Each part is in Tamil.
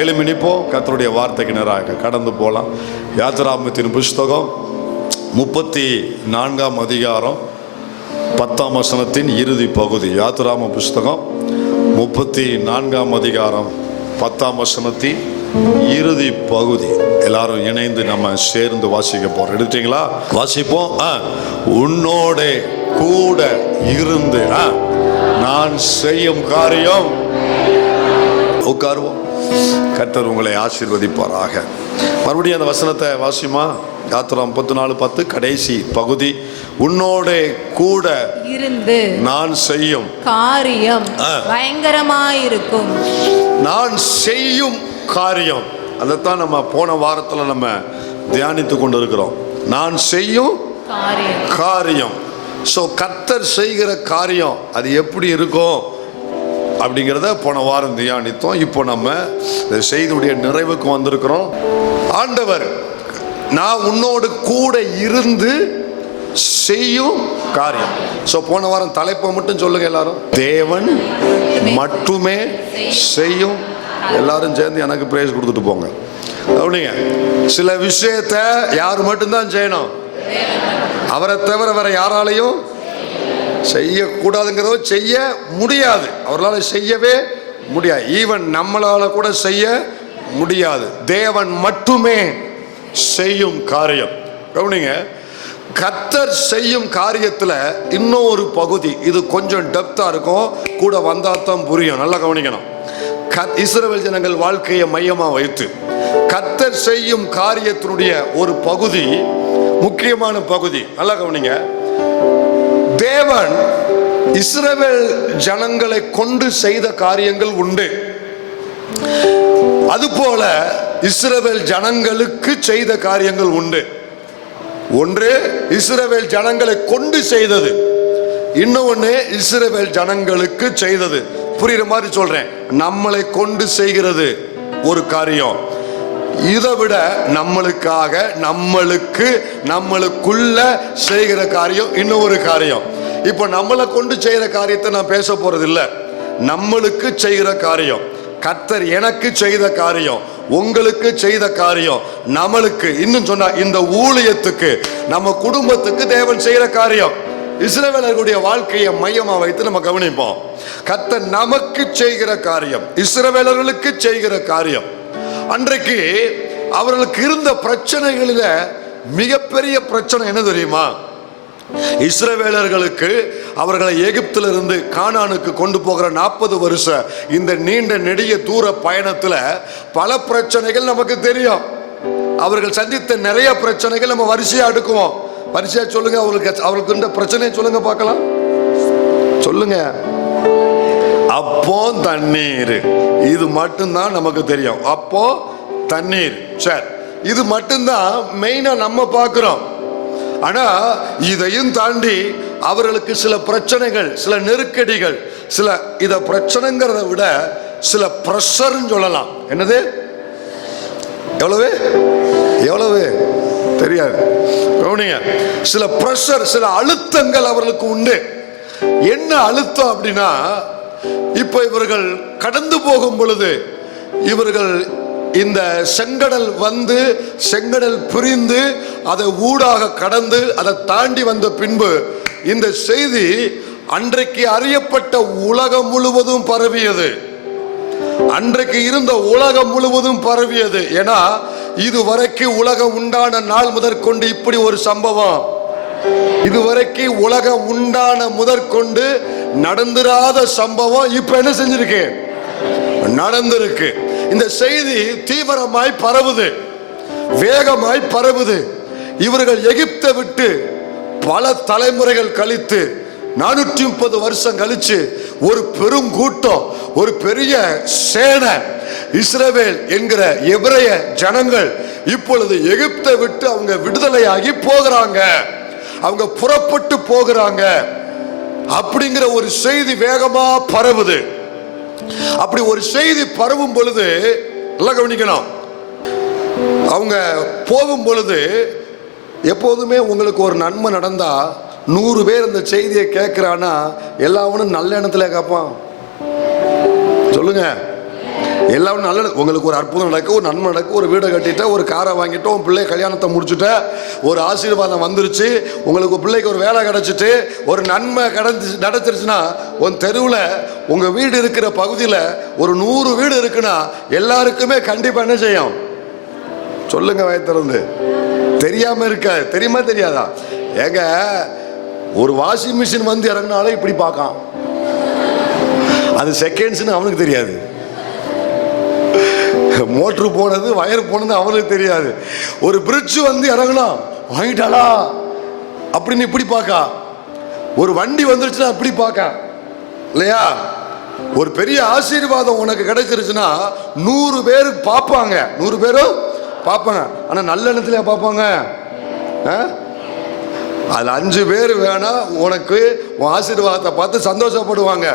எழுமினிப்போம், கர்த்தருடைய வார்த்தைக்கு நேராக கடந்து போகலாம். யாத்திராகமத்தின் புஸ்தகம் 34ஆம் அதிகாரம் 10ஆம் வசனத்தின் இறுதி பகுதி. யாத்திராகம புஸ்தகம் 34ஆம் அதிகாரம் 10ஆம் வசனத்தின் இறுதி பகுதி. எல்லாரும் இணைந்து நம்ம சேர்ந்து வாசிக்க போறோம். எடுத்தீங்களா? வாசிப்போம். உன்னோட கூட இருந்து நான் செய்யும் காரியம். உட்காருவோம். கர்த்தர் உங்களை ஆசீர்வதிப்பாராக. மறுபடியும் அந்த வசனத்தை வாசிமா. யாத்திராகமம் 34:10 கடைசி பகுதி. உன்னோட கூட இருந்து நான் செய்யும் காரியம் பயங்கரமாயிருக்கும். நான் செய்யும் காரியம், அதைத்தான் நம்ம போன வாரத்தில் நம்ம தியானித்து கொண்டு இருக்கிறோம். நான் செய்யும் காரியம். ஸோ கர்த்தர் செய்கிற காரியம் அது எப்படி இருக்கும் அப்படிங்கிறத போன வாரம் தியானித்தோம். இப்போ நம்ம இந்த செய்தியுடைய நிறைவுக்கு வந்திருக்கிறோம். ஆண்டவர் நான் உன்னோடு கூட இருந்து செய்யும் காரியம். ஸோ போன வாரம் தலைப்பை மட்டும் சொல்லுங்க எல்லாரும். தேவன் மட்டுமே செய்யும். எல்லாரும் சேர்ந்து எனக்கு பிரைஸ் கொடுத்துட்டு போங்க. அப்படிங்க சில விஷயத்தை யார் மட்டும்தான் செய்யணும்? அவரை தவிர வேற யாராலையும் செய்யக்கூடாதுங்கிறதோ செய்ய முடியாது. அவர்களால் செய்யவே முடியாது. ஈவன் நம்மளால கூட செய்ய முடியாது. தேவன் மட்டுமே செய்யும் காரியம். கவனிங்க, கர்த்தர் செய்யும் காரியத்தில் இன்னும் ஒரு பகுதி, இது கொஞ்சம் டெப்தா இருக்கும், கூட வந்தால் தான் புரியும். நல்லா கவனிக்கணும். இஸ்ரவேல் ஜனங்கள் வாழ்க்கையை மையமா வைத்து கர்த்தர் செய்யும் காரியத்தினுடைய ஒரு பகுதி, முக்கியமான பகுதி. நல்லா கவனிங்க. தேவன் இஸ்ரவேல் ஜனங்களை கொண்டு செய்த காரியங்கள் உண்டு. அதுபோல இஸ்ரவேல் ஜனங்களுக்கு செய்த காரியங்கள் உண்டு. ஒன்று இஸ்ரவேல் ஜனங்களை கொண்டு செய்தது, இன்னொன்னு இஸ்ரவேல் ஜனங்களுக்கு செய்தது. புரியுற மாதிரி சொல்றேன். நம்மளை கொண்டு செய்கிறது ஒரு காரியம், இதை விட நம்மளுக்காக நம்மளுக்குள்ள செய்கிற காரியம் இன்னும் ஒரு காரியம். இப்போ நம்மளை கொண்டு செய்கிற காரியத்தை நான் பேச போறது இல்லை. நம்மளுக்கு செய்கிற காரியம், கர்த்தர் எனக்கு செய்த காரியம், உங்களுக்கு செய்த காரியம், நம்மளுக்கு இன்னும் சொன்னா இந்த ஊழியத்துக்கு, நம்ம குடும்பத்துக்கு தேவன் செய்கிற காரியம். இஸ்ரவேலர்களுடைய வாழ்க்கையை மையமா வைத்து நம்ம கவனிப்போம். கர்த்தர் நமக்கு செய்கிற காரியம், இஸ்ரவேலர்களுக்கு செய்கிற காரியம். அன்றைக்கு அவர்களுக்கு இருந்த பிரச்சனைகளில் மிகப்பெரிய பிரச்சனை என்ன தெரியுமா? இஸ்ரவேலர்களுக்கு அவர்களை எகிப்திலிருந்து கானானுக்கு கொண்டு போகிற 40 வருஷ இந்த நீண்ட நெடிய தூர பயணத்தில் பல பிரச்சனைகள் நமக்கு தெரியும். அவர்கள் சந்தித்த நிறைய பிரச்சனைகள் நம்ம வரிசையா அடுக்குவோம். வரிசையா சொல்லுங்க. அவர்களுக்கு இந்த பிரச்சனையை சொல்லுங்க பார்க்கலாம். சொல்லுங்க. அப்போ தண்ணீர், இது மட்டும்தான் நமக்கு தெரியும். அப்போ தண்ணீர், சரி, இது மட்டும்தான் மெயினா நம்ம பார்க்கிறோம். ஆனா இதையும் தாண்டி அவர்களுக்கு சில பிரச்சனைகள், சில நெருக்கடிகள், சில இத பிரச்சனைங்கிறத விட சில பிரஷர் சொல்லலாம். என்னது? எவ்வளவு எவ்வளவு தெரியாது. கவனிங்க, சில பிரஷர், சில அழுத்தங்கள் அவர்களுக்கு உண்டு. என்ன அழுத்தம் அப்படின்னா, இப்ப இவர்கள் கடந்து போகும் பொழுது, இவர்கள் இந்த செங்கடல் வந்து செங்கடல் பிரிந்து அதை ஊடாக கடந்து அதை தாண்டி வந்த பின்பு இந்த செய்தி அன்றைக்கு அறியப்பட்ட உலகம் முழுவதும் பரவியது. அன்றைக்கு இருந்த உலகம் முழுவதும் பரவியது. ஏன்னா இதுவரைக்கும் உலகம் உண்டான நாள் முதற்கொண்டு இப்படி ஒரு சம்பவம் இதுவரைக்கும் உலகம் உண்டான முதற்கொண்டு நடந்திராத சம்பவம் இப்ப என்ன செஞ்சிருக்கு? நடந்திருக்கு. இந்த செய்தி தீவிரமாய் பரவுது, வேகமாய் பரவுது. இவர்கள் எகிப்தை விட்டு பல தலைமுறைகள் கழித்து 430 வருஷம் கழிச்சு ஒரு பெரும் கூட்டம், ஒரு பெரிய சேனை, இஸ்ரவேல் என்கிற எபிரேய ஜனங்கள் இப்பொழுது எகிப்தை விட்டு அவங்க விடுதலையாகி போகிறாங்க, அவங்க புறப்பட்டு போகிறாங்க அப்படிங்கிற ஒரு செய்தி வேகமா பரவுது. அப்படி ஒரு செய்தி பரவும் பொழுது நல்லா கவனிக்கணும். அவங்க போகும் பொழுது எப்போதுமே உங்களுக்கு ஒரு நன்மை நடந்தா 100 பேர் இந்த செய்தியை கேட்கிறான்னா எல்லாவனும் நல்ல எண்ணத்துல கேட்பான். சொல்லுங்க. எல்லாம் நல்ல. உங்களுக்கு ஒரு அற்புதம் நடக்க, ஒரு நன்மை நடக்க, ஒரு வீடை கட்டிட்ட, ஒரு காரை வாங்கிட்ட, உன் பிள்ளை கல்யாணத்தை முடிச்சுட்ட, ஒரு ஆசீர்வாதம் வந்துருச்சு, உங்களுக்கு பிள்ளைக்கு ஒரு வேலை கிடைச்சிட்டு, ஒரு நன்மை நடந்துருச்சுன்னா, உன் தெருவில் உங்க வீடு இருக்கிற பகுதியில் ஒரு 100 வீடு இருக்குன்னா எல்லாருக்குமே கண்டிப்பா என்ன செய்யும்? சொல்லுங்க வயத்திலிருந்து. தெரியாம இருக்க, தெரியுமா தெரியாதா? ஏங்க, ஒரு வாஷிங் மிஷின் வந்து இறங்கினாலே இப்படி பார்க்கான், அது செகண்ட்ஸ்னு அவனுக்கு தெரியாது. மோட்ரு போனது, வயர் போனது அவனுக்கு தெரியாது. ஒரு பிரிட்ஜ் வந்து இறங்கினா வாங்கிட்டாளா அப்படின்னு இப்படி பார்க்கா. ஒரு வண்டி வந்துருச்சுன்னா அப்படி பார்க்க இல்லையா? ஒரு பெரிய ஆசீர்வாதம் உனக்கு கிடைச்சிருச்சுன்னா 100 பேர் பார்ப்பாங்க, 100 பேரும் பார்ப்பாங்க. ஆனா நல்ல எண்ணத்துல பார்ப்பாங்க. அதுல 5 பேர் வேணா உனக்கு உன் ஆசீர்வாதத்தை பார்த்து சந்தோஷப்படுவாங்க.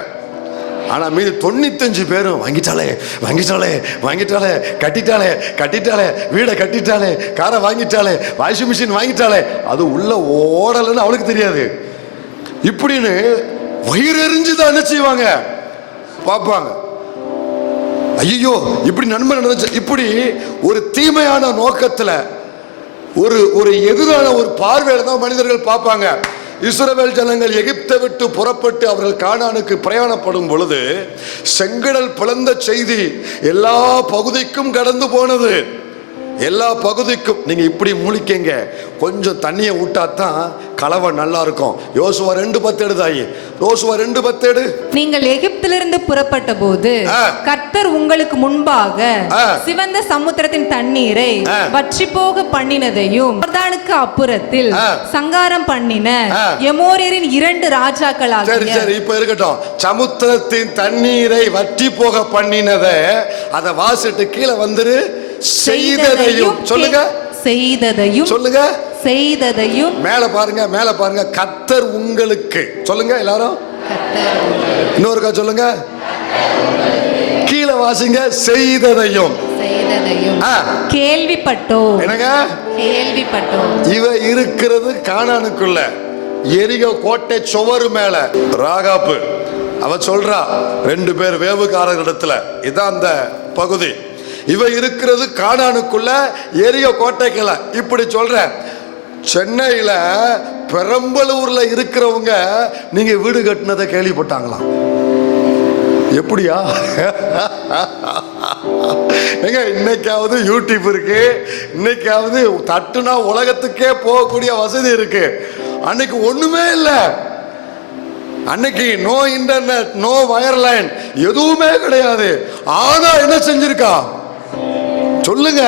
ஆனா மீது 95 பேரும் வாங்கிட்டாலே வாங்கிட்டாலே வாங்கிட்டாலே, கட்டிட்டாலே கட்டிட்டாலே, வீடை கட்டிட்டாலே, காரை வாங்கிட்டாலே, வாஷிங் மிஷின் வாங்கிட்டாலே, அது உள்ள ஓடலன்னு அவளுக்கு தெரியாது. இப்படின்னு வயிறெறிஞ்சுதான் என்ன செய்வாங்க? பார்ப்பாங்க. ஐயோ இப்படி நன்மை நடந்துச்சு. இப்படி ஒரு தீமையான நோக்கத்துல, ஒரு எதிரான ஒரு பார்வையில தான் மனிதர்கள் பார்ப்பாங்க. இஸ்ரவேல் ஜனங்கள் எகிப்தை விட்டு புறப்பட்டு அவர்கள் கானானுக்கு பிரயாணப்படும் பொழுது செங்கடல் பிளந்த செய்தி எல்லா பகுதிக்கும் கடந்து போனது. எல்லா பகுதிக்கும். நீங்க இப்படி முழிக்கங்க, கொஞ்சம் தண்ணியை விட்டாதான் கலவை நல்லா இருக்கும். யோசுவா 2:10 தாயி, யோசுவா 2:10. நீங்கள் எகிப்திலிருந்து புறப்பட்ட போது கர்த்தர் உங்களுக்கு முன்பாக சிவந்த சமுத்திரத்தின் தண்ணீரை வற்றி போக பண்ணினதையும், யோர்தானுக்கு அப்புறத்தில் சங்காரம் பண்ணின எமோரியரின் 2 ராஜாக்களாக. சரி இப்ப இருக்கட்டும். சமுத்திரத்தின் தண்ணீரை வற்றி போக பண்ணினதை அதை வாசிட்டு கீழே வந்துரு. செய்ததையும் சொல்லுங்க, செய்ததையும் சொல்லுங்க, செய்ததையும். மேல பாருங்க, மேல பாருங்க. கர்த்தர் உங்களுக்கு சொல்லுங்க எல்லாரும். இன்னொருக்கா சொல்லுங்க, கீழே வாசிங்க. செய்ததையும் கேள்விப்பட்டோம். என்னங்க? கேள்விப்பட்டோம். இவ இருக்கிறது கானானுக்குள்ள, எரிகோ கோட்டை சுவரு மேல. ராகாப்பு அவ சொல்றா 2 பேர் வேவுகாரர் இடத்துல, இதான் அந்த பகுதி. இவ இருக்கிறது கானானுக்குள்ள, எரிகோ கோட்டைக்குள்ள. இப்படி சொல்ற. சென்னையில பெரம்பலூர்ல இருக்கிறவங்க நீங்க வீடு கட்டினதை கேள்விப்பட்டாங்களாம். எப்படியா? எங்க இன்னைக்காவது யூடியூப் இருக்கு, இன்னைக்காவது தட்டுனா உலகத்துக்கே போகக்கூடிய வசதி இருக்கு. அன்னைக்கு ஒண்ணுமே இல்லை. அன்னைக்கு நோ இன்டர்நெட், நோ வயர்லைன், எதுவுமே கிடையாது. ஆனா என்ன செஞ்சிருக்கா சொல்லுங்க?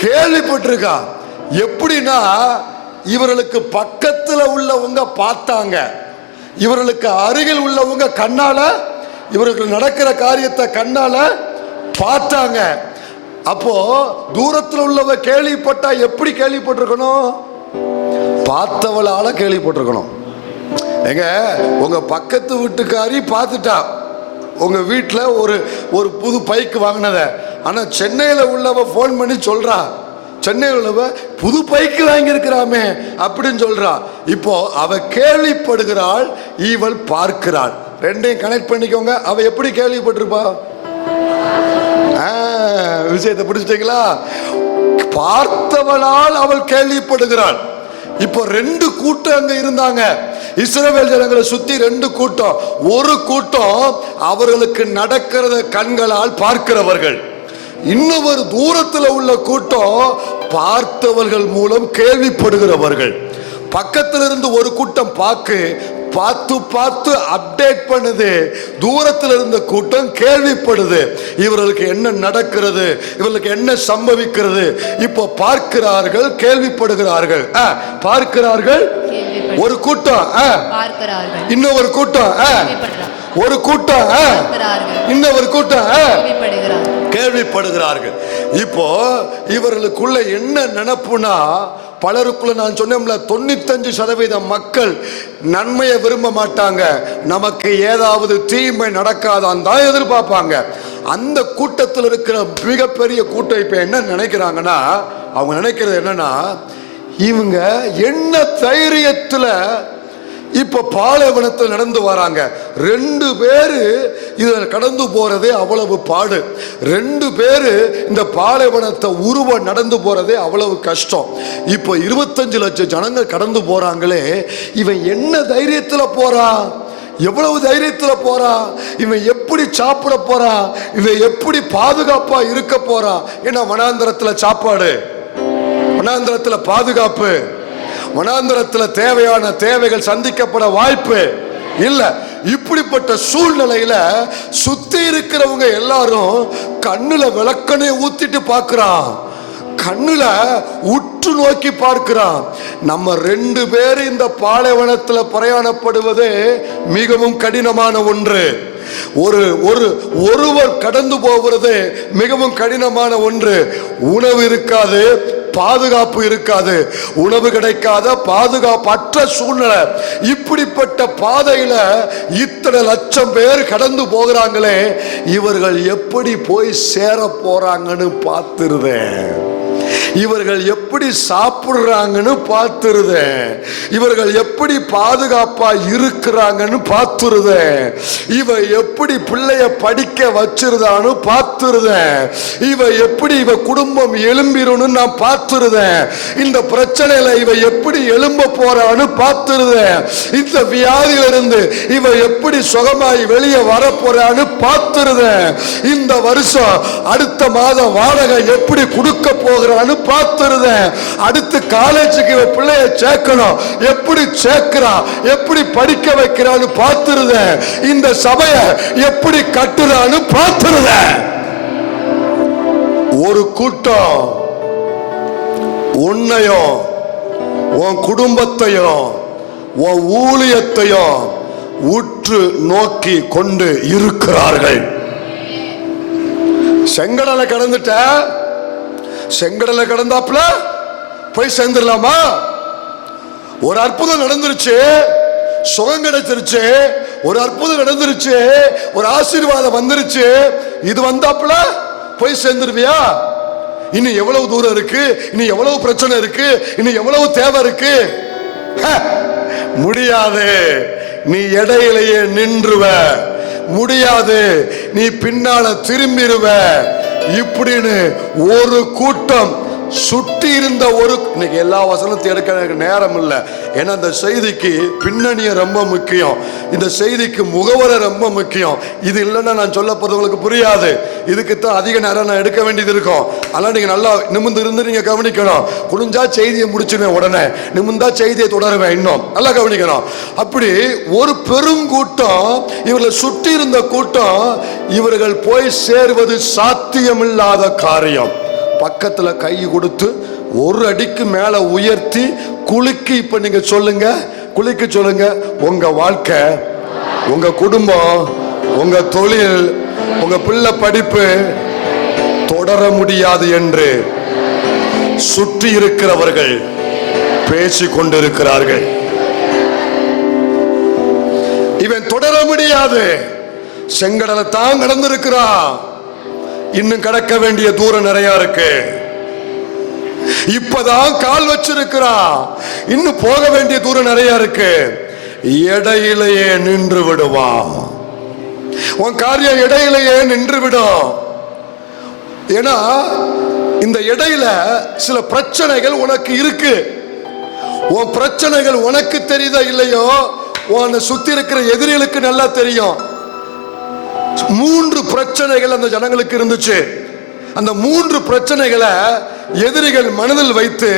கேள்விப்பட்டிருக்கா. எப்படின்னா இவர்களுக்கு பக்கத்துல உள்ளவங்க பார்த்தாங்க, இவர்களுக்கு அருகில் உள்ளவங்க கண்ணால இவர்களுக்கு நடக்கிற காரியத்தை கண்ணால பார்த்தாங்க. அப்போ தூரத்தில் உள்ளவ கேள்விப்பட்டா எப்படி கேள்விப்பட்டிருக்கணும்? பார்த்தவளால கேள்விப்பட்டிருக்கணும். எங்க உங்க பக்கத்து வீட்டுக்காரி பார்த்துட்டா உங்க வீட்டில் ஒரு புது பைக் வாங்கினத. ஆனா சென்னையில் உள்ளவ போன் பண்ணி சொல்றா, சென்னையில் உள்ளவ புது பைக் வாங்கி இருக்கிறாமே அப்படின்னு சொல்றா. இப்போ அவ கேள்விப்படுகிறாள், இவள் பார்க்கிறாள். ரெண்டையும் கனெக்ட் பண்ணிக்கோங்க. அவ எப்படி கேள்விப்பட்டிருப்பா? விஷயத்தை பிடிச்சிட்டீங்களா? பார்த்தவளால் அவள் கேள்விப்படுகிறாள். இப்போ 2 கூட்டம் அங்க இருந்தாங்க. இஸ்ரவேல் ஜனங்களை சுத்தி 2 கூட்டம். ஒரு கூட்டம் அவர்களுக்கு நடக்கிறத கண்களால் பார்க்கிறவர்கள், இன்னொரு தூரத்தில் உள்ள கூட்டம் பார்த்தவர்கள் மூலம் கேள்விப்படுகிறவர்கள். பக்கத்தில் இருந்து ஒரு கூட்டம் பார்த்து பார்த்து அப்டேட் பண்ணுது, தூரத்தில் இருந்த கூட்டம் கேள்விப்படுது. இவர்களுக்கு என்ன நடக்கிறது, இவர்களுக்கு என்ன சம்பவிக்கிறது. இப்போ பார்க்கிறார்கள், கேள்விப்படுகிறார்கள். பார்க்கிறார்கள் ஒரு கூட்டம், இன்னொரு கூட்டம், ஒரு கூட்டம், இன்னொரு கூட்டம் கேள்விப்படுகிறார்கள். இப்போ இவர்களுக்குள்ள என்ன நினைப்புனா, பலருக்குள்ள நான் சொன்னேன்ல 95% மக்கள் நன்மையை விரும்ப மாட்டாங்க, நமக்கு ஏதாவது தீமை நடக்காதான் தான் எதிர்பார்ப்பாங்க. அந்த கூட்டத்தில் இருக்கிற மிகப்பெரிய கூட்டம் இப்ப என்ன நினைக்கிறாங்கன்னா, அவங்க நினைக்கிறது என்னன்னா, இவங்க என்ன தைரியத்துல இப்ப பாலைவனத்தில் நடந்து வராங்க. 2 பேரு இதுல கடந்து போறதே அவ்வளவு பாடு. 2 பேரு இந்த பாலைவனத்தை உருவ நடந்து போறதே அவ்வளவு கஷ்டம். இப்ப 25 லட்சம் ஜனங்கள் கடந்து போறாங்களே, இவன் என்ன தைரியத்துல போறான்? எவ்வளவு தைரியத்துல போறான்? இவன் எப்படி சாப்பிட போறான்? இவன் எப்படி பாதுகாப்பா இருக்க போறான்? ஏன்னா வனாந்தரத்துல சாப்பாடு, வனாந்தரத்துல பாதுகாப்பு, வனாந்தரத்தில் தேவையான தேவைகள் சந்திக்கப்பட வாய்ப்பு இல்ல. இப்படிப்பட்ட சூழ்நிலையில சுத்தி இருக்கிறவங்க எல்லாரும் கண்ணுல விளக்கணை ஊத்திட்டு பார்க்கிறான், கண்ணுல உற்று நோக்கி பார்க்கிறான். நம்ம 2 பேர் இந்த பாலைவனத்தில் பிரயாணப்படுவது மிகவும் கடினமான ஒன்று. ஒருவர் கடந்து போவது மிகவும் கடினமான ஒன்று. உணவு இருக்காது, பாதுகாப்பு இருக்காது, உணவு கிடைக்காத பாதுகாப்பற்ற சூழ்நிலை. இப்படிப்பட்ட பாதையில இத்தனை லட்சம் பேர் கடந்து போகிறாங்களே, இவர்கள் எப்படி போய் சேர போறாங்கன்னு பார்த்துருதேன். இவர்கள் எப்படி சாப்பிடுறாங்கன்னு பார்த்துருதேன். இவர்கள் எப்படி பாதுகாப்பா இருக்கிறாங்கன்னு பார்த்துருதேன். இவ எப்படி பிள்ளைய படிக்க வச்சிருதான்னு பார்த்துருதேன். இவ எப்படி இவ குடும்பம் எழும்பிருன்னு நான் பார்த்துருதேன். இந்த பிரச்சனையில இவ எப்படி எழும்ப போறான்னு பார்த்துருதேன். இந்த வியாதியிலிருந்து இவ எப்படி சுகமாய் வெளியே வர போறான்னு பார்த்துருதேன். இந்த வருஷம் அடுத்த மாதம் வாடகை எப்படி கொடுக்க போகிறான்னு பார்த்துருதேன். அடுத்து காலேஜுக்கு பிள்ளைய சேர்க்கணும், எப்படி சேர்க்கிறான், எப்படி படிக்க வைக்கிறான்னு பார்த்துருதேன். இந்த சபையை எப்படி கட்டுறான்னு பார்த்துருதேன். ஒரு கூட்டம் உன்னையும் உன் குடும்பத்தையும் உன் ஊழியத்தையும் உற்று நோக்கி கொண்டு இருக்கிறார்கள். செங்கடலை கடந்துட்ட, செங்கடலை கடந்தாப்புல போய் சேர்ந்துடலாமா? ஒரு அற்புதம் நடந்துருச்சு, சுகம் கிடைச்சிருச்சு, ஒரு அற்புதம் நடந்துருச்சு, ஒரு ஆசீர்வாதம் வந்துருச்சு, இது வந்தாப்புல போய் சேர்ந்துருவியா? இன்னும் எவ்வளவு தூரம் இருக்கு, இன்னும் எவ்வளவு பிரச்சனை இருக்கு, இன்னும் எவ்வளவு தேவை இருக்கு? முடியாது. நீ இடையிலேயே நின்றுவ, முடியாது, நீ பின்னால திரும்பிடுவ. இப்படின்னு ஒரு கூட்டம் சுற்றி இருந்த ஒரு, இன்னைக்கு எல்லா வசனத்தையும் எடுக்க எனக்கு நேரம் இல்லை. ஏன்னா இந்த செய்திக்கு பின்னணிய ரொம்ப முக்கியம், இந்த செய்திக்கு முகவரை ரொம்ப முக்கியம். இது இல்லைன்னா நான் சொல்ல போறவங்களுக்கு புரியாது. இதுக்குத்தான் அதிக நேரம் நான் எடுக்க வேண்டியது இருக்கும். அதெல்லாம் நீங்க நல்லா நிமிர்ந்து இருந்து நீங்க கவனிக்கணும். குனிஞ்சா செய்தியை முடிச்சுடுவேன், உடனே நிமிர்ந்தா செய்தியை தொடருவேன். இன்னும் நல்லா கவனிக்கணும். அப்படி ஒரு பெருங்கூட்டம், இவர்களை சுற்றி இருந்த கூட்டம், இவர்கள் போய் சேர்வது சாத்தியமில்லாத காரியம். பக்கத்துல கை கொடுத்து ஒரு அடிக்கு மேல உயர்த்தி குலுக்கி இப்ப நீங்க சொல்லுங்க, குலுக்கி சொல்லுங்க, உங்க வாழ்க்கை, உங்க குடும்பம், உங்க தொழில், உங்க பிள்ளை படிப்பு தொடர முடியாது என்று சுற்றி இருக்கிறவர்கள் பேசிக் கொண்டிருக்கிறார்கள். இவன் தொடர முடியாது, செங்கடலை தான் கடந்திருக்கிறான், இன்னும் கடக்க வேண்டிய தூரம் நிறைய இருக்கு, இப்பதான் கால் வச்சிருக்கிறான், இன்னும் போக வேண்டிய தூரம் நிறைய இருக்கு. இடையிலேயே நின்று விடுவான். உன் காரியம் இடையிலேயே நின்று விடும். ஏன்னா இந்த இடையில சில பிரச்சனைகள் உனக்கு இருக்கு. உன் பிரச்சனைகள் உனக்கு தெரியுதா இல்லையோ, உன்னை சுத்தி இருக்கிற எதிரிகளுக்கு நல்லா தெரியும். 3 பிரச்சனைகள் அந்த ஜனங்களுக்கு இருந்துச்சு. அந்த 3 பிரச்சனைகளை எதிரிகள் மனதில் வைத்து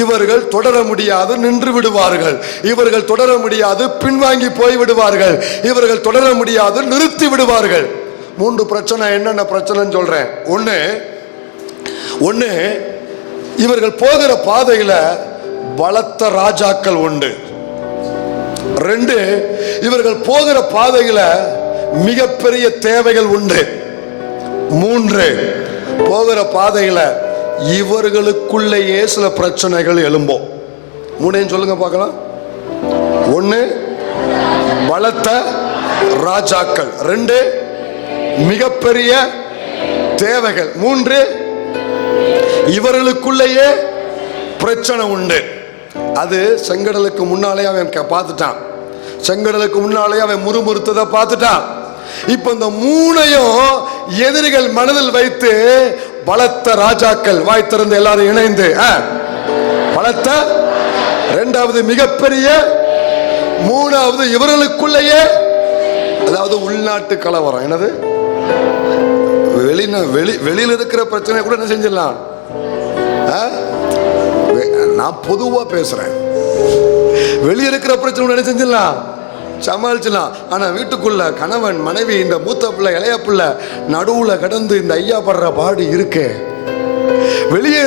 இவர்கள் தொடர முடியாது நின்று விடுவார்கள், இவர்கள் தொடர முடியாது பின்வாங்கி போய் விடுவார்கள், இவர்கள் தொடர முடியாது நிறுத்தி விடுவார்கள். 3 பிரச்சனை. என்னென்ன பிரச்சனைன்னு சொல்றேன். ஒன்னு, இவர்கள் போகிற பாதையில பலத்த ராஜாக்கள் உண்டு. 2, இவர்கள் போகிற பாதையில மிகப்பெரிய தேவைகள் உண்டு. 3, போகிற பாதையில இவர்களுக்குள்ளேயே சில பிரச்சனைகள் எழும்போம். 3 சொல்லுங்க பார்க்கலாம். 1, பலத்த ராஜாக்கள். 2, மிகப்பெரிய தேவைகள். 3, இவர்களுக்குள்ளேயே பிரச்சனை உண்டு. அது செங்கடலுக்கு முன்னாலே அவன் பார்த்துட்டான். செங்கடலுக்கு முன்னாலே அவன் முறுமுறுத்ததை பார்த்துட்டான். இப்ப இந்த மூணையும் எதிரிகள் மனதில் வைத்து பலத்த ராஜாக்கள் வாய் திறந்து எல்லாரும் இணைந்து பலத்த, இரண்டாவது மிகப்பெரிய, மூணாவது இவர்களுக்குள்ளேயே, அதாவது உள்நாட்டு கலவரம். என்னது? வெளியில் இருக்கிற பிரச்சனை கூட என்ன செஞ்சிடலாம். நான் பொதுவா பேசுறேன். வெளியே இருக்கிற பிரச்சனை என்ன செஞ்சிடலாம், சமாளிச்சலாம். ஆனா வீட்டுக்குள்ள கணவன் மனைவி, இந்த மூத்த பிள்ளை இளைய பிள்ளை நடுவுல கடந்து இந்த ஐயா படுற பாடு இருக்கு. வெளியே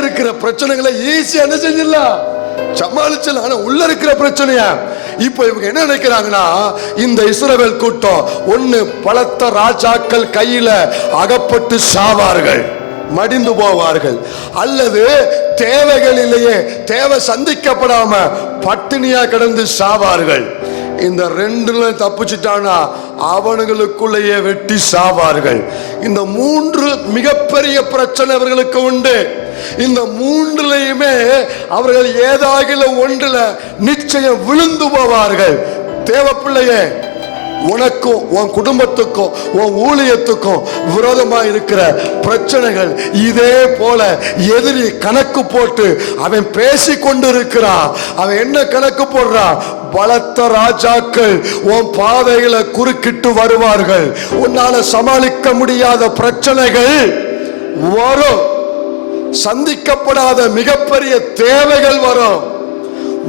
இருக்கிற பிரச்சனைகளை ஈஸியா என்ன செஞ்சிடலாம், சமாளிச்சலாம். ஆனா உள்ள இருக்கிற பிரச்சனையா இப்ப இவங்க என்ன நினைக்கிறாங்கன்னா, இந்த இஸ்ரவேல் கூட்டம் ஒண்ணு பலத்த ராஜாக்கள் கையில அகப்பட்டு சாவார்கள், மடிந்து போவார்கள், அல்லது தேவைகளிலேயே தேவை சந்திக்கப்படாம பட்டினியா கிடந்து சாவார்கள். இந்த ரெண்டுல தப்பிச்சுட்டானா அவனுங்களுக்குள்ளேயே வெட்டி சாவார்கள். இந்த மூன்று மிகப்பெரிய பிரச்சனை அவர்களுக்கு உண்டு. இந்த மூன்றுலையுமே அவர்கள் ஏதாகிலும் ஒன்றுல நிச்சயம் விழுந்து போவார்கள். தேவப்பிள்ளையே, உனக்கும் உன் குடும்பத்துக்கும் உன் ஊழியத்துக்கும் விரோதமா இருக்கிற பிரச்சனைகள் இதே போல எதிரி கணக்கு போட்டு அவன் பேசி கொண்டிருக்கிறான். அவன் என்ன கணக்கு போடுறான், பலத்த ராஜாக்கள் உன் பாதைகளை குறுக்கிட்டு வருவார்கள். உன்னால சமாளிக்க முடியாத பிரச்சனைகள் வரும், சந்திக்கப்படாத மிகப்பெரிய தேவைகள் வரும்,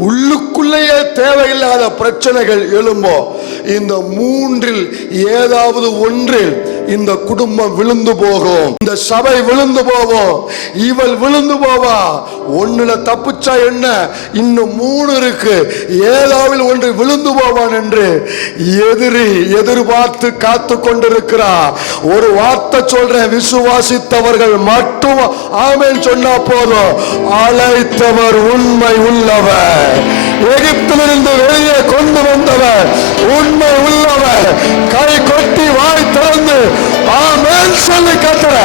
உள்ளுக்குள்ளேயே தேவையில்லாத பிரச்சனைகள் எழும்போ. இந்த மூன்றில் ஏதாவது ஒன்றில் இந்த குடும்பம் விழுந்து போகும், இந்த சபை விழுந்து போவோம், இவள் விழுந்து போவா. ஒண்ணுல தப்புச்சா என்ன, இன்னும் மூணு இருக்கு, ஏதாவது ஒன்று விழுந்து போவான் என்று எதிரி எதிர்பார்த்து காத்து கொண்டிருக்கிறார். ஒரு வார்த்தை சொல்றேன், விசுவாசித்தவர்கள் மட்டும் ஆமென் சொன்னா போதும். அழைத்தவர் உண்மை உள்ளவர், எகிப்திலிருந்து வெளியே கொண்டு வந்தவர் உண்மை உள்ளவர். கை கொட்டி வாய் திறந்து ஆமென் சொல்லி கத்துற.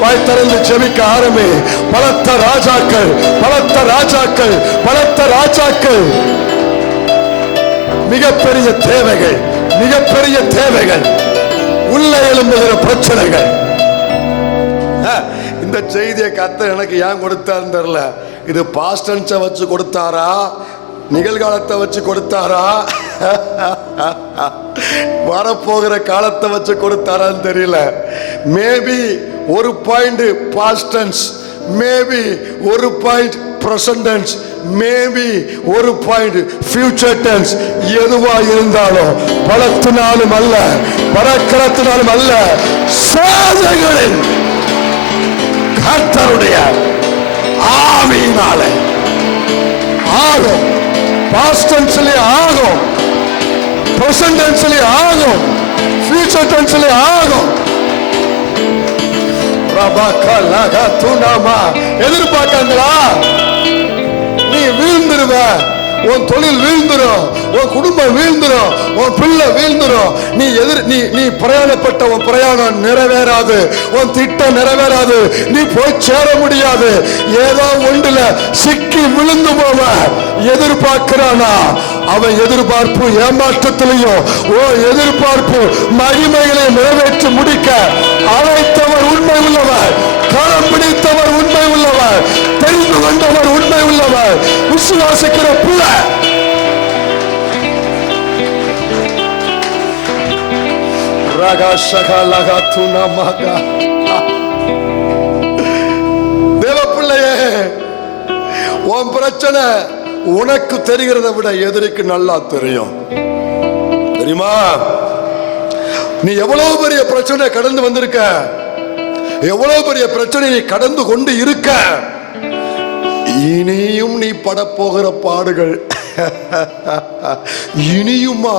வாய் திறந்து ஜெபிக்க ஆரம்பி. பலத்த ராஜாக்கள், பலத்த ராஜாக்கள், பலத்த ராஜாக்கள், மிகப்பெரிய தேவைகள், மிகப்பெரிய தேவைகள், உள்ள எழும்புகிற பிரச்சனைகள். இந்த செய்தியை கர்த்தர் எனக்கு ஏன் கொடுத்தாருன்னு தெரியல. இது பாஸ்ட் டென்ஸை வச்சு கொடுத்தாரா, நிகழ்காலத்தை வச்சு கொடுத்தாரா, வரப்போகிற காலத்தை வச்சு கொடுத்தாரான்னு தெரியல. மேபி ஒரு பாயிண்ட் பாஸ்ட் டென்ஸ், மேபி ஒரு பாயிண்ட் பிரசன்ட் டென்ஸ், மேபி ஒரு பாயிண்ட் ஃபியூச்சர் டென்ஸ். எதுவா இருந்தாலும் பலத்தினாலும் அல்ல, பராக்கிரத்தினாலும் அல்ல, சாதனைகளில் கர்த்தருடைய ஆவியினாலே ஆகும். பாஸ்ட் டென்ஸ்ல ஆகும், பிரசன்ட் டென்ஸ்ல ஆகும், ஃபியூச்சர் டென்ஸ்ல ஆகும். எதிர்பார்க்காங்களா, நீ வீழ்ந்துருவ, உன் தொழில் வீழ்ந்துரும், உன் குடும்பம் வீழ்ந்துரும், உன் பிள்ளை வீழ்ந்துரும், நீ பிரயாணப்பட்ட உன் பிரயாணம் நிறைவேறாது, உன் திட்டம் நிறைவேறாது, நீ போய் சேர முடியாது, ஏதோ ஒன்றுல சிக்கி விழுந்து போவ எதிர்பார்க்கிறானா, அவன் எதிர்பார்ப்பு ஏமாற்றத்திலையும் ஓ எதிர்பார்ப்பு மகிமைகளை நிறைவேற்றி முடிக்க அழைத்தவர் உண்மை உள்ளவர், கரம் பிடித்தவர் உண்மை உள்ளவர், தெரிந்து கொண்டவர் உண்மை உள்ளவர், விசுவாசிக்கிற பிள்ளை. தேவ பிள்ளையே, உன் பிரச்சனை உனக்கு தெரிகிறத விட எதிரிக்கு நல்லா தெரியும். தெரியுமா? நீ எவ்வளவு பெரிய பிரச்சனை கடந்து வந்திருக்க, எவ்வளவு பெரிய பிரச்சனை நீ கடந்து கொண்டு இருக்க, இனியும் நீ படப்போகிற பாடுகள் இனியுமா?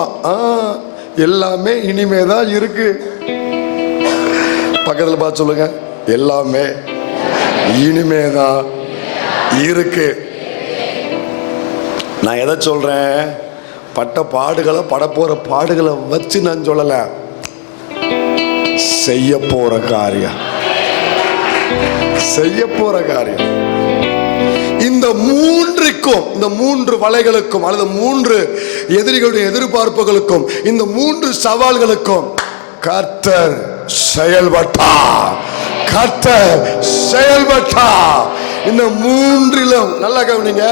எல்லாமே இனிமேதான் இருக்கு. பக்கத்துல பார்த்து சொல்லுங்க, எல்லாமே இனிமேதான் இருக்கு. நான் எதை சொல்றேன், பட்ட பாடுகளை படப்போற பாடுகளை வச்சு நான் சொல்லல, செய்ய போற காரியம், செய்ய போற காரியம். இந்த மூன்றுக்கும், இந்த மூன்று வலைகளுக்கும் அல்லது மூன்று எதிரிகளுடைய எதிர்பார்ப்புகளுக்கும், இந்த மூன்று சவால்களுக்கும் கர்த்தர் செயல்பட்டார். கர்த்தர் செயல்பட்டார். இந்த மூன்றிலும் நல்லா கவனிங்க.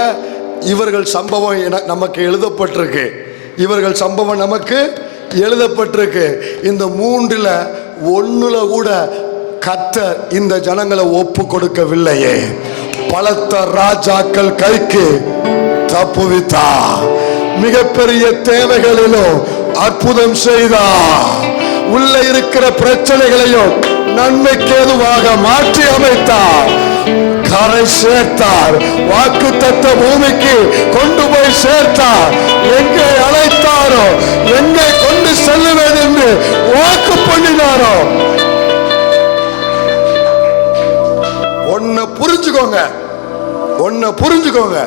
இவர்கள் சம்பவம் நமக்கு எழுதப்பட்டிருக்கு. இவர்கள் சம்பவம் நமக்கு எழுதப்பட்டிருக்கு. இந்த மூன்றில் ஒண்ணுல கூட கர்த்தர் இந்த ஜனங்களை ஒப்பு கொடுக்கவில்லையே. பலத்த ராஜாக்கள் கைக்கு தப்புவித்தார். மிகப்பெரிய தேவைகளிலும் அற்புதம் செய்தார். உள்ள இருக்கிற பிரச்சனைகளையும் நன்மைக்கு ஏதுவாக மாற்றி அமைத்தார். கரை சேர்த்தார். வாக்குத்தத்த பூமிக்கு கொண்டு போய் சேர்த்தார். எங்கே அழைத்தாரோ, எங்கே கொண்டு செல்லுவேன் என்று வாக்கு பண்ணினாரோ. ஒன்ன புரிஞ்சுக்கோங்க, ஒன்ன புரிஞ்சுக்கோங்க.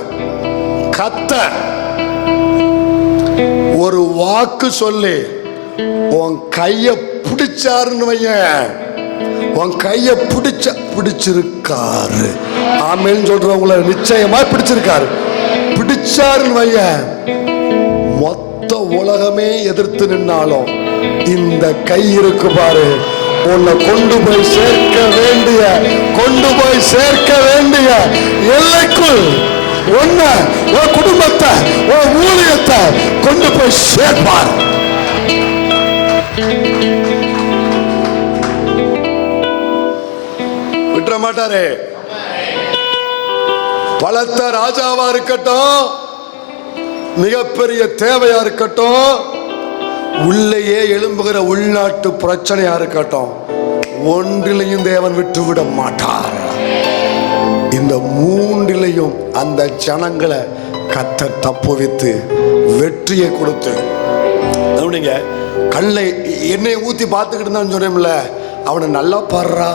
கர்த்தர் ஒரு வாக்கு சொல்லி உன் கைய பிடிச்சாருன்னு வையன், உன் கைய பிடிச்சிருக்காரு. ஆமேன்னு சொல்றவங்கள நிச்சயமா பிடிச்சிருக்காரு. பிடிச்சாருன்னு வையன், மொத்த உலகமே எதிர்த்து நின்னாலும் இந்த கை இருக்கு பாரு, உன்னை கொண்டு போய் சேர்க்க வேண்டிய எல்லைக்குள் உன்ன, உன் குடும்பத்தை, உன் ஊழியத்தை கொண்டு போய் சேர்ப்பார். விட்டுற மாட்டாரே. பலத்த ராஜாவா இருக்கட்டும், மிகப்பெரிய தேவையா இருக்கட்டும், உள்ளேயே எழும்புகிற உள்நாட்டு பிரச்சனையா இருக்கட்டும், ஒன்றிலையும் தேவன் விட்டுவிட மாட்டார். இந்த மூன்றிலையும் அந்த ஜனங்களை கர்த்தர் தப்புவித்து வெற்றியை கொடுத்து, நீங்க கல்லை எண்ணெயை ஊத்தி பார்த்துக்கிட்டு தான் சொன்னேன்ல, அவனை நல்லா பாடுறா.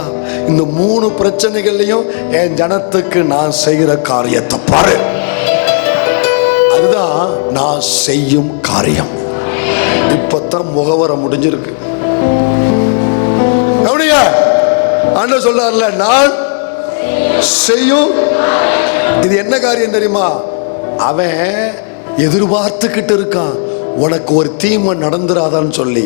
இந்த மூணு பிரச்சனைகள்லையும் என் ஜனத்துக்கு நான் செய்கிற காரியத்தை பாரு. அதுதான் நான் செய்யும் காரியம். இப்பதான் முகவரை முடிஞ்சிருக்கு. ஆண்டவர் சொல்றாருல, நான் செய்யும். இது என்ன காரியம் தெரியுமா? அவன் எதிர்பார்த்துக்கிட்டு இருக்கான் உனக்கு ஒரு தீமை நடந்துராதான்னு சொல்லி.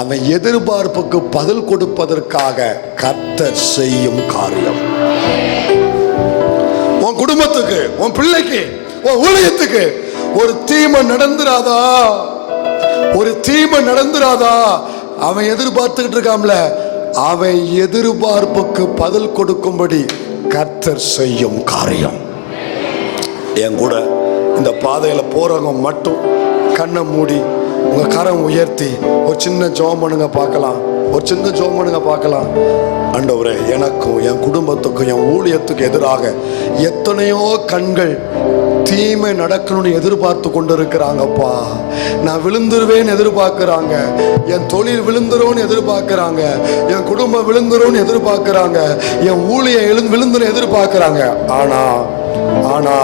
அவன் எதிர்பார்ப்புக்கு பதில் கொடுப்பதற்காக கர்த்தர் செய்யும் காரியம். உன் குடும்பத்துக்கு, உன் பிள்ளைக்கு, உன் ஊழியத்துக்கு ஒரு தீமை நடந்துராதா, ஒரு தீமை நடந்துராதா. அவன் எதிர்பார்த்துக்கிட்டு இருக்கான்ல, அவன் எதிர்பார்ப்புக்கு பதில் கொடுக்கும்படி கர்த்தர் செய்யும் காரியம். என் கூட இந்த பாதையில போறவங்க மட்டும் கண்ணை மூடி உங்க கரம் உயர்த்தி ஒரு சின்ன ஜெபம் பண்ணுங்க பார்க்கலாம். ஒரு சின்ன ஜெபம் பண்ணுங்க பார்க்கலாம். ஆண்டவரே, எனக்கும் என் குடும்பத்துக்கும் என் ஊழியத்துக்கு எதிராக எத்தனையோ கண்கள் தீமை நடக்கணும்னு எதிர்பார்த்து கொண்டு இருக்கிறாங்கப்பா. நான் விழுந்துருவேன் எதிர்பார்க்கிறாங்க, என் தொழில் விழுந்துரும்னு எதிர்பார்க்கிறாங்க, என் குடும்பம் விழுந்துரும்னு எதிர்பார்க்கிறாங்க, என் ஊழியம் விழுந்துரும் எதிர்பார்க்கிறாங்க. ஆனா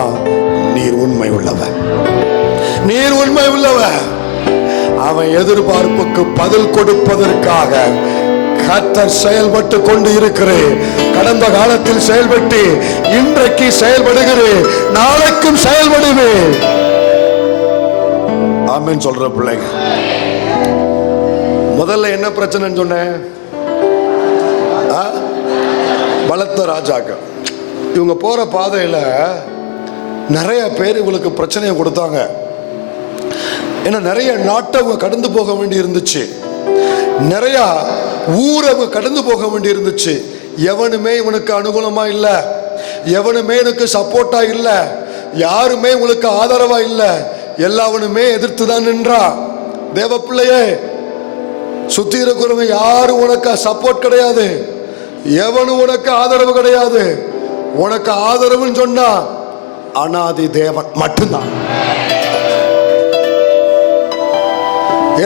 நீர் உண்மை உள்ளவன், நீர் உண்மை உள்ளவன். அவன் எதிர்பார்ப்புக்கு பதில் கொடுப்பதற்காக கர்த்தர் செயல்பட்டு கொண்டு இருக்கிறேன். கடந்த காலத்தில் செயல்பட்டு இன்றைக்கு செயல்படுகிறேன், நாளைக்கும் செயல்படுவேன். ஆமென் சொல்ற பிள்ளைங்க. முதல்ல என்ன பிரச்சனைன்னு சொன்னேன்? பலத்த ராஜாக்கள். இவங்க போற பாதையில நிறைய பேர் இவங்களுக்கு பிரச்சனையை கொடுத்தாங்க. ஏன்னா நிறைய நாட்டை அவங்க கடந்து போக வேண்டி இருந்துச்சு, நிறைய ஊரை அவங்க கடந்து போக வேண்டி இருந்துச்சு. எவனுமே இவனுக்கு அனுகூலமா இல்ல, எவனுமே எனக்கு சப்போர்ட்டா இல்ல, யாருமே உங்களுக்கு ஆதரவா இல்ல, எல்லாவனுமே எதிர்த்து தான் நின்றா. தேவ பிள்ளையே, சுத்தி இருக்கிறவங்க யாரும் உனக்கு சப்போர்ட் கிடையாது, எவனும் உனக்கு ஆதரவு கிடையாது. உனக்கு ஆதரவுன்னு சொன்னா அனாதி தேவன் மட்டும்தான்.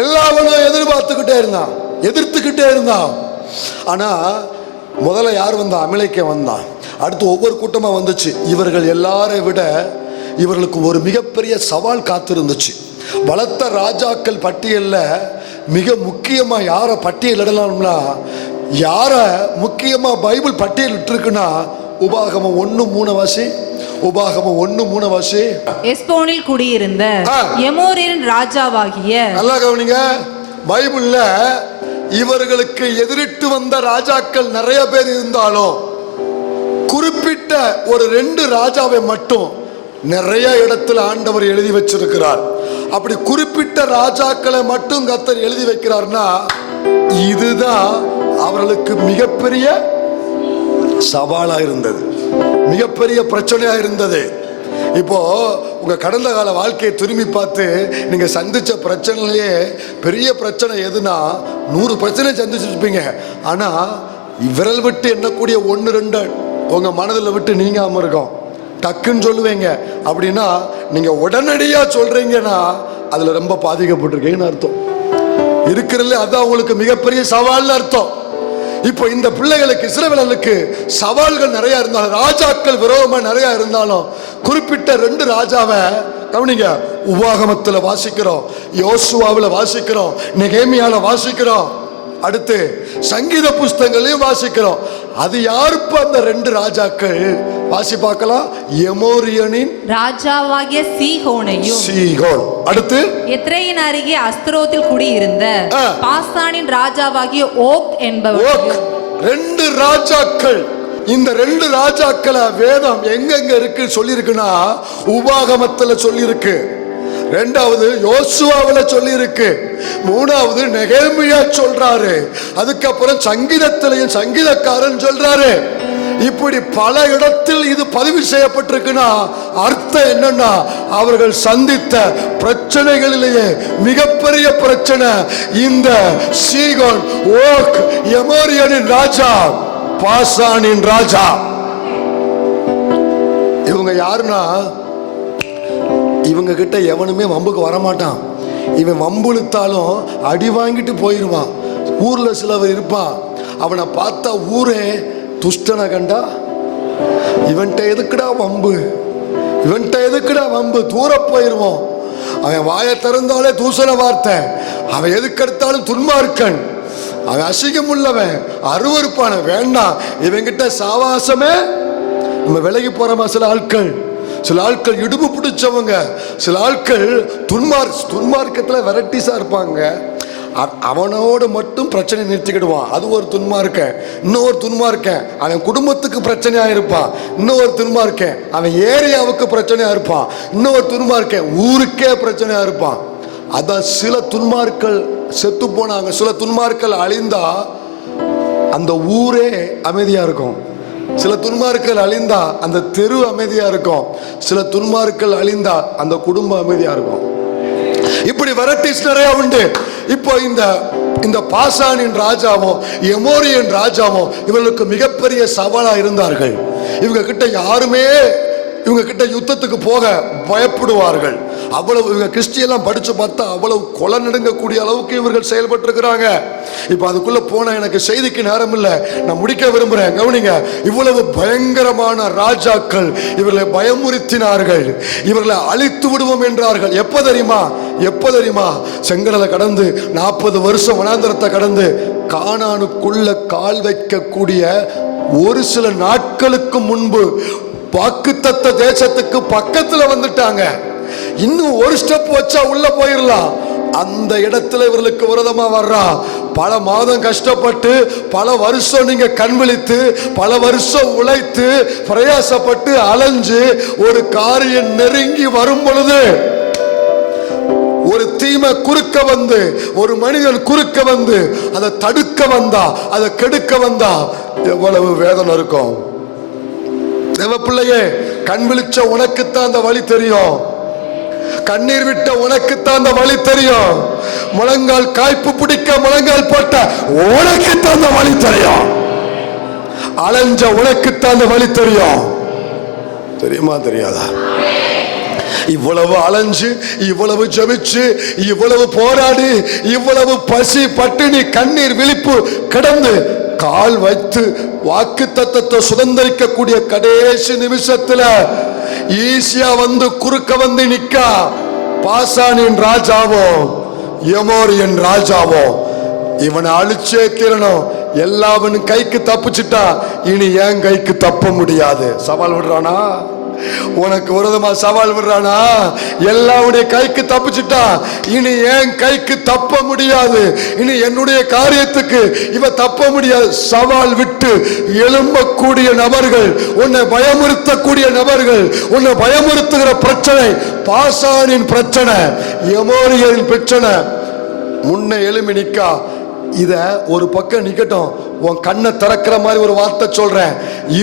எல்லாவனும் எதிர்பார்த்துக்கிட்டே இருந்தான், எதிர்த்துக்கிட்டே இருந்தான். ஆனா முதல்ல யார் வந்தா? அமிலேக்க வந்தான். அடுத்து ஒவ்வொரு கூட்டமா வந்துச்சு. இவர்கள் எல்லாரை விட இவர்களுக்கு ஒரு மிகப்பெரிய சவால் காத்திருந்துச்சு. பலத்த ராஜாக்கள் பட்டியல்ல மிக முக்கியமா யாரை பட்டியலிடலாம்னா யார முக்கியமா பைபிள் பட்டியல் இருக்குன்னா உபாகமம் 1:3 வாசி. உபாகமம் 1:3 வாசி. எஸ்போனில் குடியிருந்த எமோரியரின் ராஜாவாகிய, நல்லா கவனிங்க, பைபிள்ல இவர்களுக்கு எதிரிட்டு வந்த ராஜாக்கள் நிறைய பேர் இருந்தாலும் குறிப்பிட்ட ஒரு 2 ராஜாவை மட்டும் நிறைய இடத்துல ஆண்டவர் எழுதி வச்சிருக்கிறார். அப்படி குறிப்பிட்ட ராஜாக்களை மட்டும் கர்த்தர் எழுதி வைக்கிறார்னா இதுதான் அவர்களுக்கு மிகப்பெரிய சவாலா இருந்தது, மிகப்பெரிய பிரச்சனையா இருந்தது. இப்போ உங்க கடந்த கால வாழ்க்கையை திரும்பி பார்த்து நீங்க சந்திச்ச பிரச்சனையிலேயே பெரிய பிரச்சனை எதுனா 100 பிரச்சனை சந்திச்சிருப்பீங்க. ஆனா விரல் விட்டு எண்ணக்கூடிய 1-2 உங்க மனதில் விட்டு நீங்காம இருக்கும். டக்குன்னு சொல்லுவீங்க. அப்படின்னா நீங்க உடனடியா சொல்றீங்கன்னா அதுல ரொம்ப பாதிக்கப்பட்டிருக்கீங்கன்னு அர்த்தம். இருக்கிறதுல அதான் உங்களுக்கு மிகப்பெரிய சவால்னு அர்த்தம். இப்போ இந்த பிள்ளைகளுக்கு, இஸ்ரவேலர்களுக்கு சவால்கள் நிறைய இருந்தாலும், ராஜாக்கள் விரோதமா நிறைய இருந்தாலும், குறிப்பிட்ட 2 ராஜாவை கவனிங்க, உபாகமத்துல வாசிக்கிறோம், யோசுவாவில் வாசிக்கிறோம், நெகேமியால வாசிக்கிறோம், அடுத்து சங்கீத புஸ்தகங்களையும் வாசிக்கிறோம். அது யாருப்ப அந்த 2 ராஜாக்கள் வாசி பார்க்கலாம். எமோரியனின் ராஜாவாகிய சீகோனையும், சீகோன், அடுத்து எத்ரேயின் அருகே அஸ்தரோத்தில் குடியிருந்த பாசானின் ராஜாவாகிய ஓக் என்பவர். 2 ராஜாக்கள். இந்த 2 ராஜாக்களை வேதம் எங்கெங்க இருக்கு சொல்லி இருக்குன்னா உபாகமத்துல சொல்லி இருக்கு, 2வது யோசுவாவில சொல்லி இருக்கு, 3வது நெகேமியா சொல்றாரு, அதுக்கப்புறம் சங்கீதத்திலையும் சங்கீதக்காரன் சொல்றாரு. இப்படி பல இடத்தில் இது பதிவு செய்யப்பட்டிருக்குன்னா அர்த்தம் என்னன்னா அவர்கள் சந்தித்த பிரச்சனைகளிலேயே மிகப்பெரிய பிரச்சனை இந்த சீகோன், ஓக், எமோரியனின் ராஜா, பாசானின் ராஜா. இவங்க யாருன்னா இவங்க கிட்ட எவனுமே வம்புக்கு வரமாட்டான். இவன் வம்புழுத்தாலும் அடி வாங்கிட்டு போயிடுவான். ஊர்ல சிலவர் இருப்பான், அவனை பார்த்தா ஊரே துஷ்டனை கண்டா இவன்கிட்ட எதுக்குடா வம்பு, இவன்கிட்ட எதுக்குடா வம்பு, தூர போயிடுவோம். அவன் வாயை திறந்தாலே தூசண வார்த்தை, அவன் எதுக்கெடுத்தாலும் துன்மார்க்கன், அவன் அசிங்கம் உள்ளவன், அருவருப்பான, வேண்டாம் இவங்கிட்ட சாவாசமே. நம்ம விலகி போறோமா? சில ஆட்கள் இடுப்பு பிடிச்சவங்க, சில ஆட்கள் துன்மார்க்கத்துல வெரைட்டிஸா இருப்பாங்க. அவனோடு மட்டும் பிரச்சனை நிறுத்திக்கிடுவான், அது ஒரு துன்மார்க்கன். இன்னொரு துன்மார்க்கன் அவன் குடும்பத்துக்கு பிரச்சனையா இருப்பான், இன்னொரு துன்மார்க்கன் அவன் ஏரியாவுக்கு பிரச்சனையா இருப்பான், இன்னொரு துன்மார்க்கன் ஊருக்கே பிரச்சனையா இருப்பான். அதான் சில துன்மார்கள் செத்து போனாங்க, சில துன்மார்கள் அழிந்தா அந்த ஊரே அமைதியா இருக்கும், சில துன்மார்கள் அழிந்தா அந்த தெரு அமைதியா இருக்கும், சில துன்மார்கள் அழிந்தா அந்த குடும்பம் அமைதியா இருக்கும். இப்படி வெரைட்டிஸ் நிறைய உண்டு. இப்போ இந்த பாசானின் ராஜாவும் எமோரியன் ராஜாவும் இவர்களுக்கு மிகப்பெரிய சவாலா இருந்தார்கள். இவங்க கிட்ட யாருமே இவங்க கிட்ட யுத்தத்துக்கு போக பயப்படுவார்கள். அவ்வளவு இவங்க கிறிஸ்டியெல்லாம் படிச்சு பார்த்தா அவ்வளவு கொலை நடுங்கக்கூடிய அளவுக்கு இவர்கள் செயல்பட்டு இருக்கிறாங்க. இப்ப அதுக்குள்ள போன எனக்கு செய்திக்கு நேரம் இல்லை, நான் முடிக்க விரும்புறேன். கவனிங்க, இவ்வளவு பயங்கரமான ராஜாக்கள் இவர்களை பயமுறுத்தினார்கள், இவர்களை அழித்து விடுவோம் என்றார்கள். எப்ப தெரியுமா? செங்கடலை கடந்து 40 வருஷம் வனாந்தரத்தை கடந்து கானானுக்குள்ள கால் வைக்கக்கூடிய ஒரு சில நாட்களுக்கு முன்பு வாக்குத்தத்த தேசத்துக்கு பக்கத்துல வந்துட்டாங்க. இன்னும் ஒரு ஸ்டெப் வச்சா உள்ள போயிடலாம். அந்த இடத்துல இவர்களுக்கு விரோதமா வர்றான். பல மாதம் கஷ்டப்பட்டு, பல வருஷம் நீங்க கண் விழித்து, பல வருஷம் உழைத்து பிரயாசப்பட்டு அலைஞ்சு ஒரு காரியம் நெருங்கி வரும் பொழுது ஒரு தீமை குறுக்க வந்து, ஒரு மனிதன் குறுக்க வந்து அதை தடுக்க வந்தா, அதை கெடுக்க வந்தா எவ்வளவு வேதனை இருக்கும். தேவ பிள்ளையே, கண் விழிச்ச உனக்குத்தான் அந்த வழி தெரியும், கண்ணீர் விட்ட உனக்குத்தான் அந்த வழி தெரியும், முழங்கால் காய்ப்பு பிடிக்க முழங்கால் போட்ட உனக்குத்தான் அந்த வழி தெரியும், அலைஞ்ச உனக்குத்தான் அந்த வழி தெரியும். தெரியுமா தெரியாதா? இவ்வளவு அலைஞ்சு, இவ்வளவு ஜெபிச்சு, இவ்வளவு போராடி, இவ்வளவு பசி பட்டினி கண்ணீர் விழிப்பு கிடந்து கால் வைத்து வாக்கு தத்தத்தை சுதந்திரிக்கக்கூடிய கடைசி நிமிஷத்துல ஈஸியா வந்து குறுக்க வந்து நிக்கா பாசானின் ராஜாவோ எமோரியன் ராஜாவோ, இவனை அழிச்சே தீரணும், எல்லாவன் கைக்கு தப்பிச்சுட்டா இனி என் கைக்கு தப்ப முடியாது. சவால் விடுறானா? உனக்கு விரோதமா சவால் விடுறானா? எல்லாவுடைய கைக்கு தப்பிச்சுட்டா இனி என் கைக்கு தப்ப முடியாது. இனி என்னுடைய காரியத்துக்கு இவ தப்ப முடியாது. சவால் விட்டு எழும்பக்கூடிய நபர்கள், உன்னை பயமுறுத்தக்கூடிய நபர்கள், உன்னை பயமுறுத்துகிற பிரச்சனை பாசானின் பிரச்சனை, எமோரியரின் பிரச்சனை முன்ன எழும்பி நிக்கா. இத ஒரு பக்கம் நிக்கட்டும், உன் கண்ணை திறக்கிற மாதிரி ஒரு வார்த்தை சொல்றேன்.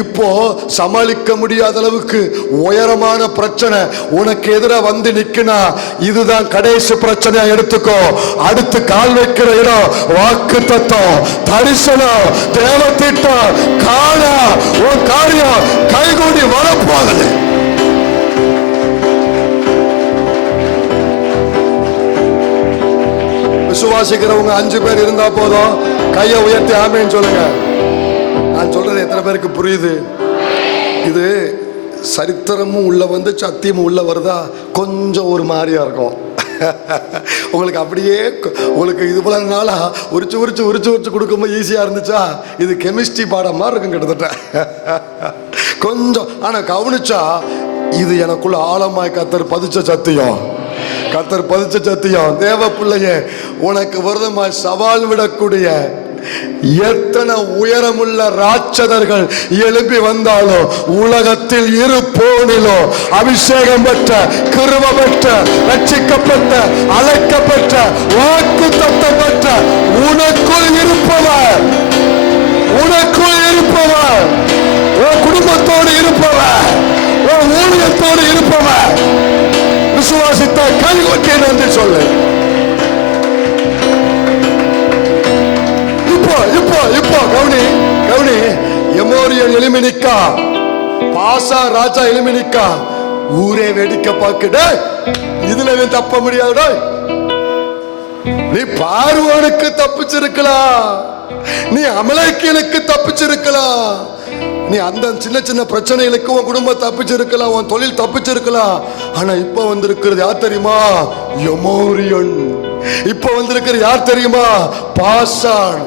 இப்போ சமாளிக்க முடியாத அளவுக்கு உயரமான பிரச்சனை உனக்கு எதிராக வந்து நிக்கனா, இதுதான் கடைசி பிரச்சனையா எடுத்துக்கோ. அடுத்து கால் வைக்கிற இடம் வாக்கு தத்துவம், தரிசனம், தேவ திட்டம் காண உன் காரியம் கைகூடி வரப்போகுது. விசுவாசிக்கிறவங்க 5 பேர் இருந்தா போதும், கையை உயர்த்தி ஆமேன்னு சொல்லுங்க. நான் சொல்றது எத்தனை பேருக்கு புரியுது? இது சரித்திரமும் உள்ள வந்து சத்தியமும் உள்ள வருதா? கொஞ்சம் ஒரு மாதிரியா இருக்கும் உங்களுக்கு. அப்படியே உங்களுக்கு இது போல நாளா உரிச்சு உரிச்சு உரிச்சு உரிச்சு கொடுக்கும்போது ஈஸியா இருந்துச்சா? இது கெமிஸ்ட்ரி பாடம் மாதிரி இருக்கும் கிட்டத்தட்ட கொஞ்சம். ஆனா கவனிச்சா இது எனக்குள்ள ஆழமாய் கத்தர் பதிச்ச சத்தியம், கத்தர் பதிச்ச சத்தியம். தேவ பிள்ளையே, உனக்கு விரோதமாய் சவால் விடக்கூடிய எத்தனை உயரமுள்ள ராட்சதர்கள் எழுப்பி வந்தாலும், உலகத்தில் இரு போனிலும் அபிஷேகம் பெற்ற, கிருபை பெற்ற, ரட்சிக்கப்பட்ட, அழைக்கப்பட்ட, வாக்கு தத்தம் பெற்ற உனக்குள் இருப்பவர், உனக்குள் இருப்பவர், உன் குடும்பத்தோடு இருப்பவர், உன் ஊழியத்தோடு இருப்பவர், விசுவாசித்த கைகொட்டி நன்றி சொல்லு. இப்போ கவுனி கவுனி, எமோரியன் எலிமினிக்கா, பாசா ராஜா எலிமினிக்கா, ஊரே வேடிக்கை பார்க்குட. இதுல தப்ப முடியாது. நீ பார்வோனுக்கு தப்பிச்சிருக்கலாம், நீ அமலேக்கியனுக்கு தப்பிச்சிருக்கலாம், நீ அந்த சின்ன சின்ன பிரச்சனைகளுக்கு உன் குடும்பம் தப்பிச்சிருக்கலாம், உன் தொழில் தப்பிச்சிருக்கலாம். ஆனா இப்ப வந்திருக்கிறது யார் தெரியுமா? எமோரியன். இப்ப வந்திருக்கிறது யார் தெரியுமா? பாசான்.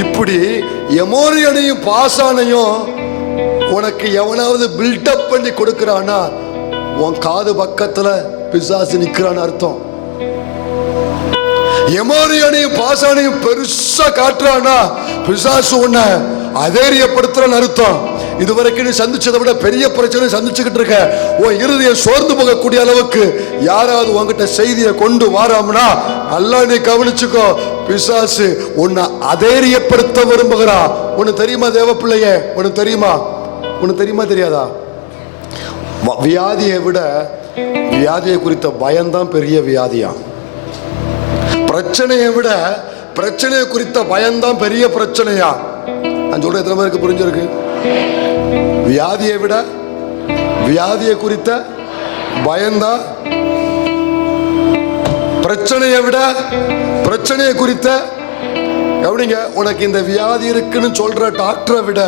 இப்படி எமோரியனையும் பாசானையும் உனக்கு எவனாவது பில்டப் பண்ணி கொடுக்கிறானா, உன் காது பக்கத்துல பிசாசு நிக்கிறான்னு அர்த்தம். எமோரியனையும் பாசானையும் பெருசா காட்டுறானா, பிசாசு உன்னை அதேரியப்படுத்துறன்னு அர்த்தம். இதுவரைக்கும் நீ சந்திச்சதை விட பெரிய பிரச்சனை சந்திச்சுக்கிட்டு இருக்க. உன் இருதயம் சோர்ந்து போகக்கூடிய அளவுக்கு யாராவது உன்கிட்ட செய்தியை கொண்டு வாராம்னா நல்லா நீ கவனிச்சுக்கோ. பிசாசு உன்னை அதேரியப்படுத்த விரும்புகிறான். ஒன்னு தெரியுமா தேவ பிள்ளையே? ஒன்னு தெரியுமா? ஒன்னு தெரியுமா தெரியாதா? வியாதியை விட வியாதியை குறித்த பயம்தான் பெரிய வியாதியா. பிரச்சனையை விட பிரச்சனையை குறித்த பயம்தான் பெரிய பிரச்சனையா. நான் சொல்ற எத்தனை பேருக்கு புரிஞ்சிருக்கு? வியாதியை விட வியாதியை குறித்த பயம்தான், பிரச்சனையை விட பிரச்சனையை குறித்த. கவனிங்க, உனக்கு இந்த வியாதி இருக்குன்னு சொல்ற டாக்டரை விட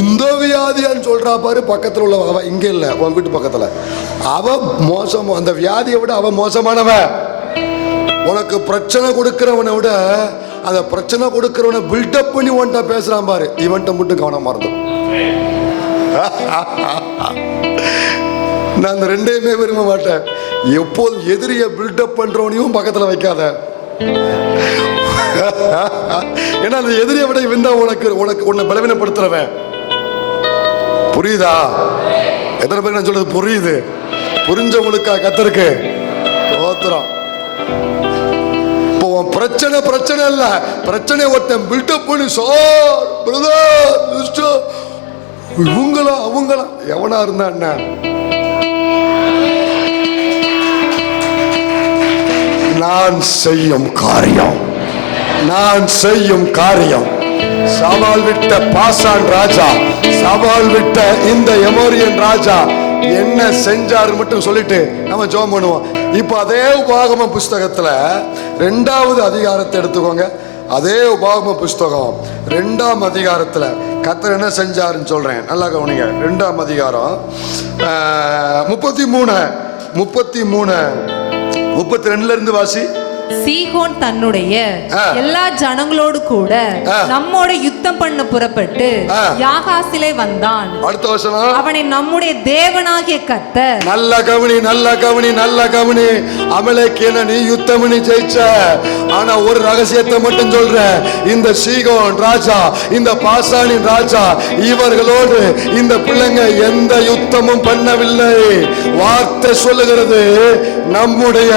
இந்த வியாதியான்னு சொல்றா பாரு பக்கத்துல உள்ள அவ, இங்க இல்ல உன் வீட்டு பக்கத்துல, அவ மோசம். அந்த வியாதியை விட அவ மோசமானவன். உனக்கு பிரச்சனை கொடுக்கிறவனை விட அந்த பிரச்சனை கொடுக்கிறவனை பில்டப் பண்ணி உன்ட்ட பேசுறான் பாரு, இவன்ட்ட மட்டும் கவனமா இருந்தோம். நான் அந்த ரெண்டையுமே விரும்ப மாட்டேன். எப்போதும் எதிரிய பில்டப் பண்றவனையும் பக்கத்துல வைக்காத. ஏன்னா அந்த எதிரியை விட இவன் தான் உனக்கு உனக்கு உன்னை பலவீனப்படுத்துறவன். புரியுதா? எத்தனை பேர் நான் சொல்றது புரியுது? புரிஞ்சவங்களுக்கா கத்தருக்கு தோத்திரம். பிரச்சனை பிரச்சனை இல்ல, பிரச்சனை ஒருத்தன் பில்டப் பண்ணி சார் பிரதர் இவங்களா அவங்களா எவனா இருந்தா என்ன? நான் செய்யும் காரியம், நான் செய்யும் காரியம். சவால் விட்ட பாசான் ராஜா, சவால் விட்ட இந்த எமோரியன் ராஜா என்ன செஞ்சாரு மட்டும் சொல்லிட்டு நம்ம ஜெபம் பண்ணுவோம். இப்ப அதே உபாகம புஸ்தகத்துல 2வது அதிகாரத்தை எடுத்துக்கோங்க. அதே உபாகம புஸ்தகம் 2ஆம் அதிகாரத்துல கர்த்தர் என்ன செஞ்சாருன்னு சொல்றேன், நல்லா கவனிங்க. 2ஆம் அதிகாரம் 33 32 இருந்து வாசி. சீகோன் தன்னுடைய எல்லா ஜனங்களோடு கூட நம்மோட யுத்தம் பண்ண புறப்பட்டு யாகாசிலே வந்தான். அடுத்த வசனம், அவனை நம்முடைய தேவனாகிய கர்த்தர். நல்ல கவனி, நல்ல கவனி, நல்ல கவனி. அமலேக்கியனை நீ யுத்தம் பண்ணி ஜெயிச்ச. ஆனா ஒரு ரகசியத்தை மட்டும் சொல்றேன். இந்த சீகோன் ராஜா, இந்த பாசானின் ராஜா, இவர்களோடு இந்த பிள்ளைங்க எந்த யுத்தமும் பண்ணவில்லை. வார்த்தை சொல்லுகிறது, நம்முடைய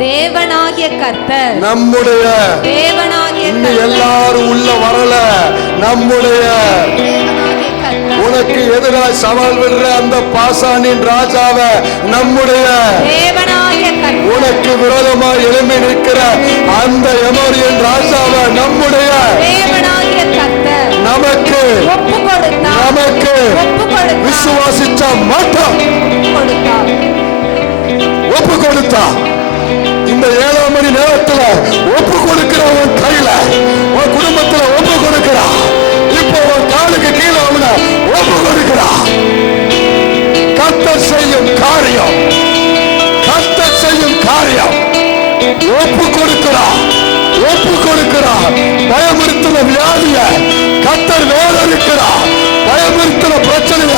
தேவனாகிய கர்த்தர், நம்முடைய தேவனாகிய எல்லாரும் உள்ள வரல. நம்முடைய உனக்கு எதிராக சவால் விடுற அந்த பாசானின் ராஜாவை, நம்முடைய தேவனாகிய கர்த்தர், உனக்கு விரோதமாக எழும்பி நிற்கிற அந்த எமோரியன் ராஜாவை, நம்முடைய தேவனாகிய கர்த்தர் நமக்கு ஒப்பு கொடுத்தார். நமக்கு ஒப்பு கொடுத்தார். விசுவாசிச்ச மாட்டோம். ஒப்பு கொடுத்தா. இந்த 7 மணி நேரத்துல ஒப்பு கொடுக்கிற உன் கையில, உன் குடும்பத்துல ஒப்பு கொடுக்கிறா. இப்போ உன் காலுக்கு கீழே அவனை ஒப்பு கொடுக்கிறா. கர்த்தர் செய்யும் காரியம், கர்த்தர் செய்யும் காரியம். ஒப்பு கொடுக்கிறா, ஒப்பு கொடுக்கிறா. பயமுறுத்தின வியாதிய கர்த்தர் வேதனைக்கிறா. பயமுறுத்தின பிரச்சனைய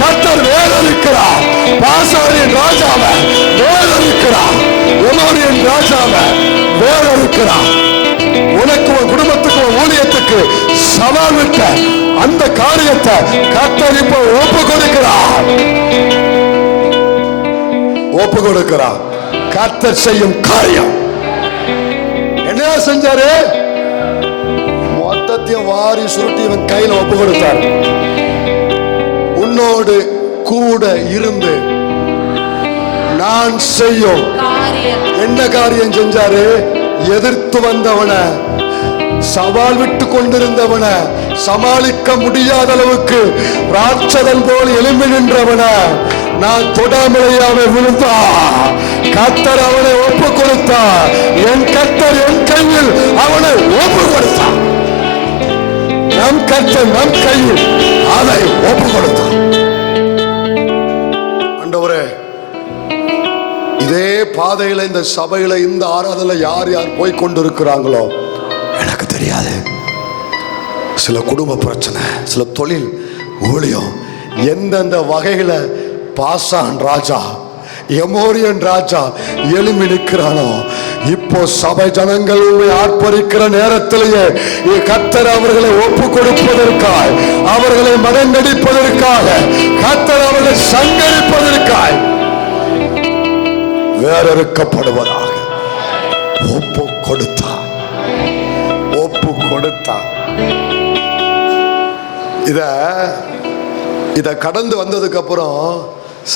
கர்த்தர் வேதனைக்கிறா. பாசாரின் ராஜாவை வேதனைக்கிறா. எமோரியன் ராஜாவை வேதனைக்கிறா. உனக்கு உன் குடும்பத்துக்கு உன் ஊழியத்துக்கு சவால் விட்ட அந்த காரியத்தை கர்த்தர் இப்ப ஒப்பு கொடுக்கிறார். ஒப்பு கொடுக்கிறார். கர்த்தர் செய்யும் காரியம் என்ன செஞ்சாரு? மொத்தத்தையும் வாரி சுருட்டி இவன் கையில ஒப்பு கொடுத்தார். உன்னோடு கூட இருந்து நான் செய்யும் என்ன காரியம் செஞ்சாரு? எதிர்த்து வந்தவன, சவால் விட்டு கொண்டிருந்தவன, சமாளிக்க முடியாத அளவுக்கு ராட்சதன் போல் எழும்பி நின்றவன நான் தொடாமலேயே அவன் விழுந்தா. கர்த்தர் அவனை ஒப்பு கொடுத்தா. என் கர்த்தர் என் கையில் அவனை ஒப்பு கொடுத்தா. நம் கர்த்தர் நம் கையில் அதை ஒப்பு கொடுத்தான். ஆண்டவரே, இதே பாதையில இந்த சபையில இந்த ஆராதனை யார் யார் போய் கொண்டிருக்கிறாங்களோ எனக்கு தெரியாது. சில குடும்ப பிரச்சனை, சில தொழில் ஊழியம், எந்தெந்த வகையில பாசான் ராஜா, எமோரியன் ராஜா எழும்பி நிற்கிறானோ, இப்போ சபை ஜனங்கள் ஆர்ப்பரிக்கிற நேரத்திலேயே கர்த்தர் அவர்களை ஒப்பு கொடுப்பதற்காக, அவர்களை மடங்கடிப்பதற்காக, கர்த்தர் அவர்களை சங்கரிப்பதற்காக வேறறுக்கப்படுவதாக ஒப்பு கொடுத்தார். ஒப்பு கொடுத்தார். இத கடந்து வந்ததுக்கு அப்புறம்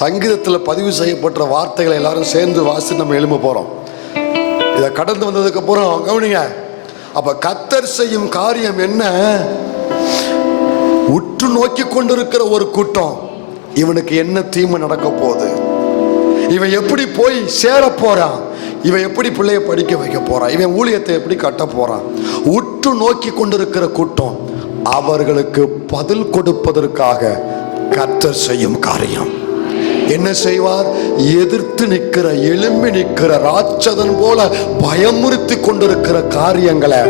சங்கீதத்தில் பதிவு செய்யப்பட்ட வார்த்தைகளை எல்லாரும் சேர்ந்து வாசி நம்ம எழும்ப போறோம். இதை கடந்து வந்ததுக்கு அப்புறம் கவனிங்க. அப்ப கர்த்தர் செய்யும் காரியம் என்ன? உற்று நோக்கி கொண்டிருக்கிற ஒரு கூட்டம், இவனுக்கு என்ன தீமை நடக்க போகுது, இவன் எப்படி போய் சேர போறான், இவன் எப்படி பிள்ளைய படிக்க வைக்க போறான், இவன் ஊழியத்தை எப்படி கட்ட போறான், உற்று நோக்கி கொண்டிருக்கிற கூட்டம், அவர்களுக்கு பதில் கொடுப்பதற்காக கர்த்தர் செய்யும் காரியம் என்ன செய்வார்? எதிர்த்து நிற்கிற, எழும்பி நிற்கிற ராட்சதன் போல பயமுறுத்தி கொண்டிருக்கிற காரியங்களை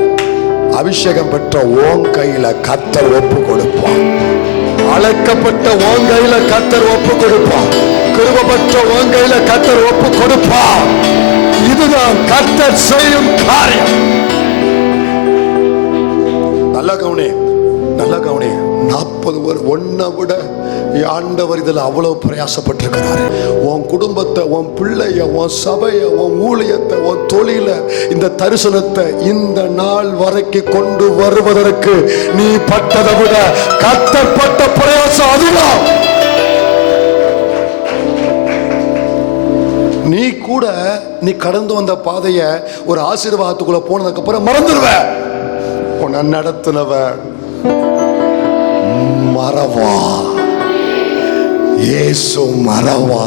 அபிஷேகம் பெற்ற ஓன் கையில கர்த்தர் ஒப்பு கொடுப்பான். அழைக்கப்பட்ட ஓன் கையில கர்த்தர் ஒப்பு கொடுப்பான். கிருபைப்பட்ட ஓன் கையில கர்த்தர் ஒப்பு கொடுப்பான். இதுதான் கர்த்தர் செய்யும் காரியம். நல்ல கவனி, நல்ல கவனி. 40 பேர் ஒன்னை விட ஆண்டவர் இதில் அவ்வளவு பிரயாசப்பட்டிருக்கிறாரு. உன் குடும்பத்தை, உன் பிள்ளைய, உன் சபைய, உன் ஊழியத்தை, உன் தொழில, இந்த தரிசனத்தை இந்த நாள் வரைக்கும் கொண்டு வருவதற்கு நீ பட்டதை விட கர்த்தர் பட்ட பிரயாசம் அதிகம். நீ கூட நீ கடந்து வந்த பாதைய ஒரு ஆசீர்வாதத்துக்குள்ள போனதுக்கு அப்புறம் மறந்துடுவ. உன்னை நடத்தினவ மறவா, இயேசு மறவா.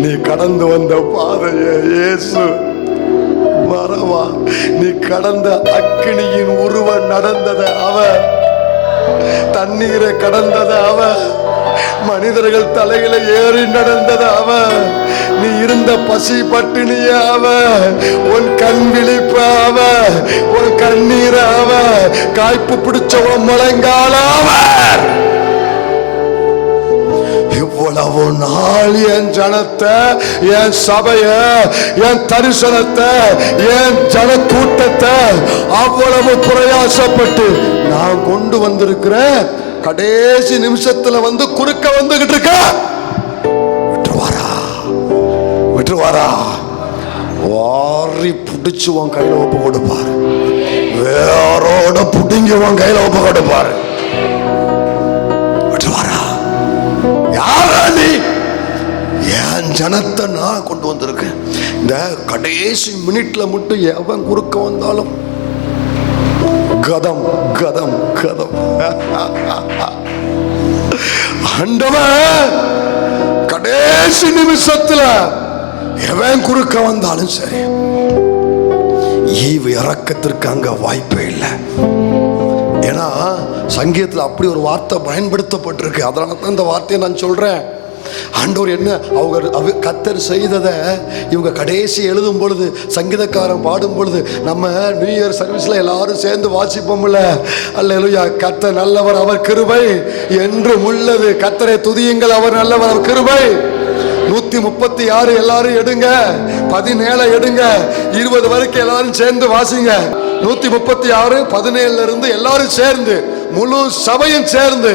நீ கடந்து வந்த பாதைய இயேசு மறவா. நீ கடந்த அக்கினியின் உருவ நடந்தத அவ, தண்ணீரை கடந்தத அவ, மனிதர்கள் தலையில ஏறி நடந்தது அவன். நீ இருந்த பசி பட்டினிய அவன், உன் கண் விழிப்ப அவன், உன் கண்ணீர அவன், காய்ப்பு பிடிச்சவன் முழங்கால அவன். இவ்வளவு நாள் என் ஜனத்தை, என் சபைய, என் தரிசனத்தை, என் ஜன கூட்டத்தை அவ்வளவு பிரயாசப்பட்டு நான் கொண்டு வந்திருக்கிறேன். கடைசி நிமிஷத்துல வந்து குறுக்க வந்துகிட்டு இருக்க. விட்டுருவாரா? வாரி புடிச்சு உன் கையில ஒப்பு கொடுப்பாரு. வேரோட புடிங்கி உன் கையில ஒப்பு கொடுப்பாரு. விட்டுருவாரா? யாரா நீ? என் ஜனத்தை நான் கொண்டு வந்திருக்கேன். இந்த கடைசி மினிட்ல மட்டும் எவன் குறுக்க வந்தாலும் கதம் கதம் கதம். ஆண்டவன் கடைசி நிமிஷத்துல எவன் குறுக்க வந்தாலும் சரி, ஈவு இறக்கத்திற்கு அங்க வாய்ப்பே இல்லை. ஏன்னா சங்கீதத்தில் அப்படி ஒரு வார்த்தை பயன்படுத்தப்பட்டிருக்கு. அதனால தான் இந்த வார்த்தையை நான் சொல்றேன். ஆண்டவர் என்ன அவங்க கர்த்தர் செய்ததை இவங்க கடைசி எழுதும் பொழுது, சங்கீதக்காரன் பாடும் பொழுது, நம்ம நியூ இயர் சர்வீஸ்ல எல்லாரும் சேர்ந்து வாசிப்போம்ல, அல்லேலூயா, கர்த்தர் நல்லவர், அவர் கிருபை என்றும் உள்ளது, கர்த்தரை துதியுங்கள், அவர் நல்லவர், அவர் கிருபை. 136 எல்லாரும் எடுங்க, 17 எடுங்க, 20 வரைக்கும் எல்லாரும் சேர்ந்து வாசிங்க. 136 17 இருந்து எல்லாரும் சேர்ந்து, முழு சபையும் சேர்ந்து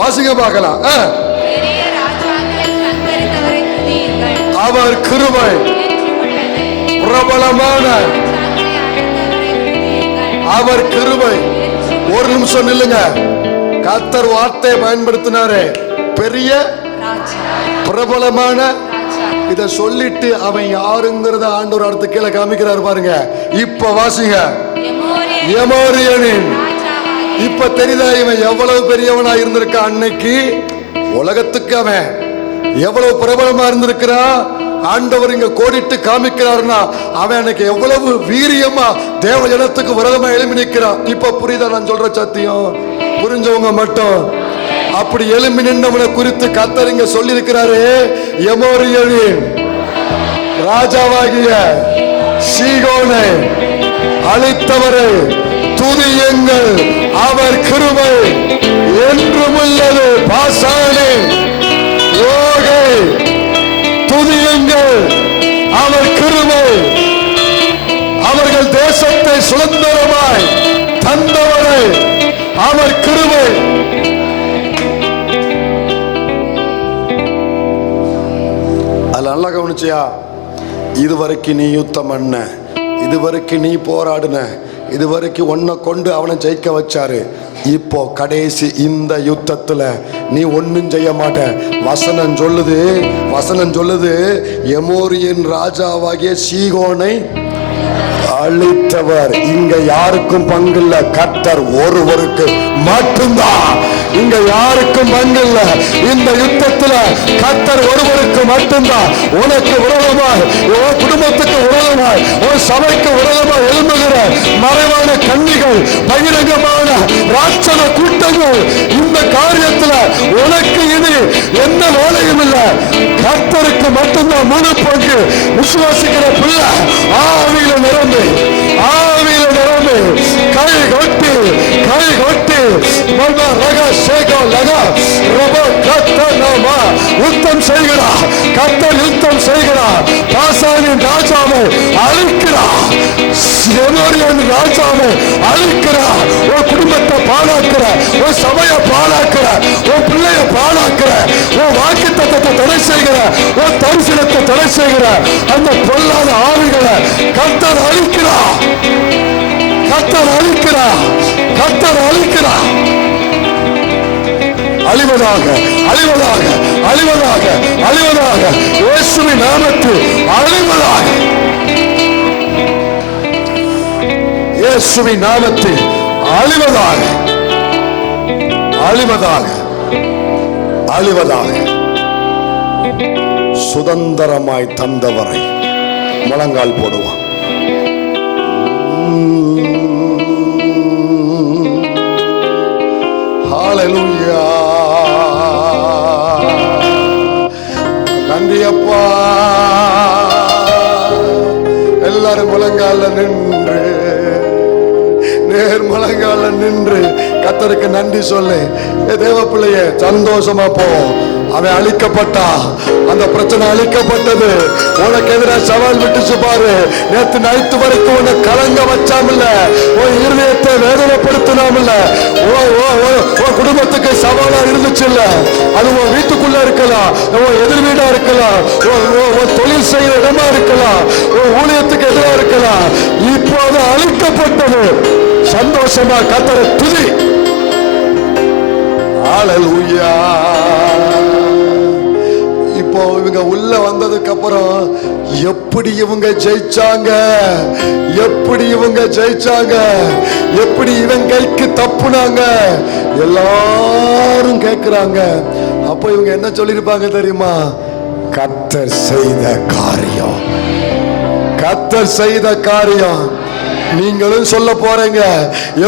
வாசிங்க பார்க்கலாம். அவர் கிருபை பிரபலமான, அவர் கிருபை. ஒரு நிமிஷம் நில்லுங்க. கர்த்தர் வார்த்தையை பயன்படுத்தினாரு, பெரிய பிரபலமான. இத சொல்லிட்டு அவன் யாருங்கிறத ஆண்டவர் அடுத்த கீழே காமிக்கிறாரு பாருங்க. இப்ப வாசிங்க. எமோரியனின். இப்ப தெரியுதா இவன் எவ்வளவு பெரியவனா இருந்திருக்கா? அன்னைக்கு உலகத்துக்கு அவன் எவ்வளவு பிரபலமா இருந்திருக்கிறான். ஆண்டவர் இங்க கோடிட்டு காமிக்கிறாருன்னா அவன் அன்னைக்கு எவ்வளவு வீரியமா தேவ ஜனத்துக்கு விரோதமா எழுப்பி நிற்கிறான். இப்ப புரியுதா நான் சொல்ற சத்தியம்? புரிஞ்சவங்க மட்டும். அப்படி எழும்பி நின்றவனை குறித்து கர்த்தர் இங்க சொல்லி இருக்கிறாரு. எமோரியனின் ராஜாவாகிய சீகோனை அழித்தவரை துதியுங்கள், அவர் கிருபை என்றும் உள்ளது. பாசானே ஓகே, துதியுங்கள், அவர் கிருபை. அவர்கள் தேசத்தை சுதந்திரமாய் தந்தவரை அவர் கிருபை. அது நல்லா கவனிச்சியா? இதுவரைக்கும் நீ யுத்தம் பண்ண, இதுவரைக்கும் நீ போராடின, இதுவரைக்கும் ஒன்ன கொண்டு அவனை ஜெயிக்க வச்சாரு. இப்போ கடைசி இந்த யுத்தத்துல நீ ஒன்னும் செய்ய மாட்ட. வசனம் சொல்லுது எமோரியன் ராஜாவாகிய சீகோனை அழித்தவர். இங்க யாருக்கும் பங்கில்ல, கர்த்தர் ஒருவருக்கு மட்டும்தான். இங்க யாருக்கும் பங்கில்ல. இந்த யுத்தத்துல கர்த்தர் ஒருவருக்கு மட்டும்தான். உனக்கு விரோதமாய், உன் குடும்பத்துக்கு விரோதமாய், உன் சபைக்கு விரோதமாய் எழும்புகிற மறைவான கண்ணிகள், பகிரங்கமான ராட்சத கூட்டங்கள், இந்த காரியத்துல உனக்கு இது எந்த வேலையும் இல்லை. கர்த்தருக்கு மட்டும்தான் முழு பங்கு. விசுவாசிக்கிற பிள்ளை ஆவியில நிரம்பி, ஆவியில நிரம்பி, கை கொட்டி, கை கொட்டி, யுத்தம் செய்கிறார். கர்த்தர் யுத்தம் செய்கிறார். பாசானின் ராஜாவை அழிக்கிறார். எமோரியன் ராஜாவை அழிக்கிறார். உன் குடும்பத்தை பாழாக்குற, உன் சபையை பாழாக்குற, உன் பிள்ளைய பாழாக்குற, உன் வாக்குத்தத்தத்தை தடை செய்கிற, உன் தரிசனத்தை தடை செய்கிற அந்த பொல்லாத ஆவிகளை கர்த்தர் அழிக்கிறார். கர்த்தர் அழிக்கிறார். கர்த்தர் அழிக்கிறார். அழிவதாக, அழிவதாக, அழிவதாக, அழிவதாக, இயேசுவின் நாமத்தில் அழிவதாக, இயேசுவின் நாமத்தில் அழிவதாக, அழிவதாக, அழிவதாக. சுதந்திரமாய் தந்தவரை முழங்கால் போடுவான். ஹalleluya. நன்றி அப்பா. எல்லாரும் முழங்கால நின்று, நேர் முழங்கால நின்று கர்த்தருக்கு நன்றி சொல்லு. தேவ பிள்ளையே, சந்தோஷமா போ. அவன் அழிக்கப்பட்டா, அந்த பிரச்சனை அழிக்கப்பட்டது. உனக்கு எதிராக சவால் விட்டுச்சு பாரு. நேற்று நைட்டு வரைக்கும் உன்னை கலங்க வச்சாமில்ல, உன் இருதயத்தை வேதனைப்படுத்தினாமில்ல, உன் குடும்பத்துக்கு சவாலா இருந்துச்சு இல்ல, அது உன் வீட்டுக்குள்ள இருக்கலாம், உன் எதிர் வீடா இருக்கலாம், உன் தொழில் செய்யற இடமா இருக்கலாம், உன் ஊழியத்துக்கு எதிராக இருக்கலாம். இப்போது அழிக்கப்பட்டது. சந்தோஷமா கர்த்தரை துதி. ஹல்லேலூயா. இப்போ இவங்க உள்ள வந்ததுக்கு அப்புறம் எப்படி இவங்க ஜெயிச்சாங்க, எப்படி இவங்க ஜெயிச்சாங்க, எப்படி இவன் கைக்கு தப்புனாங்க எல்லாரும் கேட்கிறாங்க. அப்போ இவங்க என்ன சொல்லிருப்பாங்க தெரியுமா? கர்த்தர் செய்த காரியம், கர்த்தர் செய்த காரியம். நீங்களும் சொல்ல போறீங்க,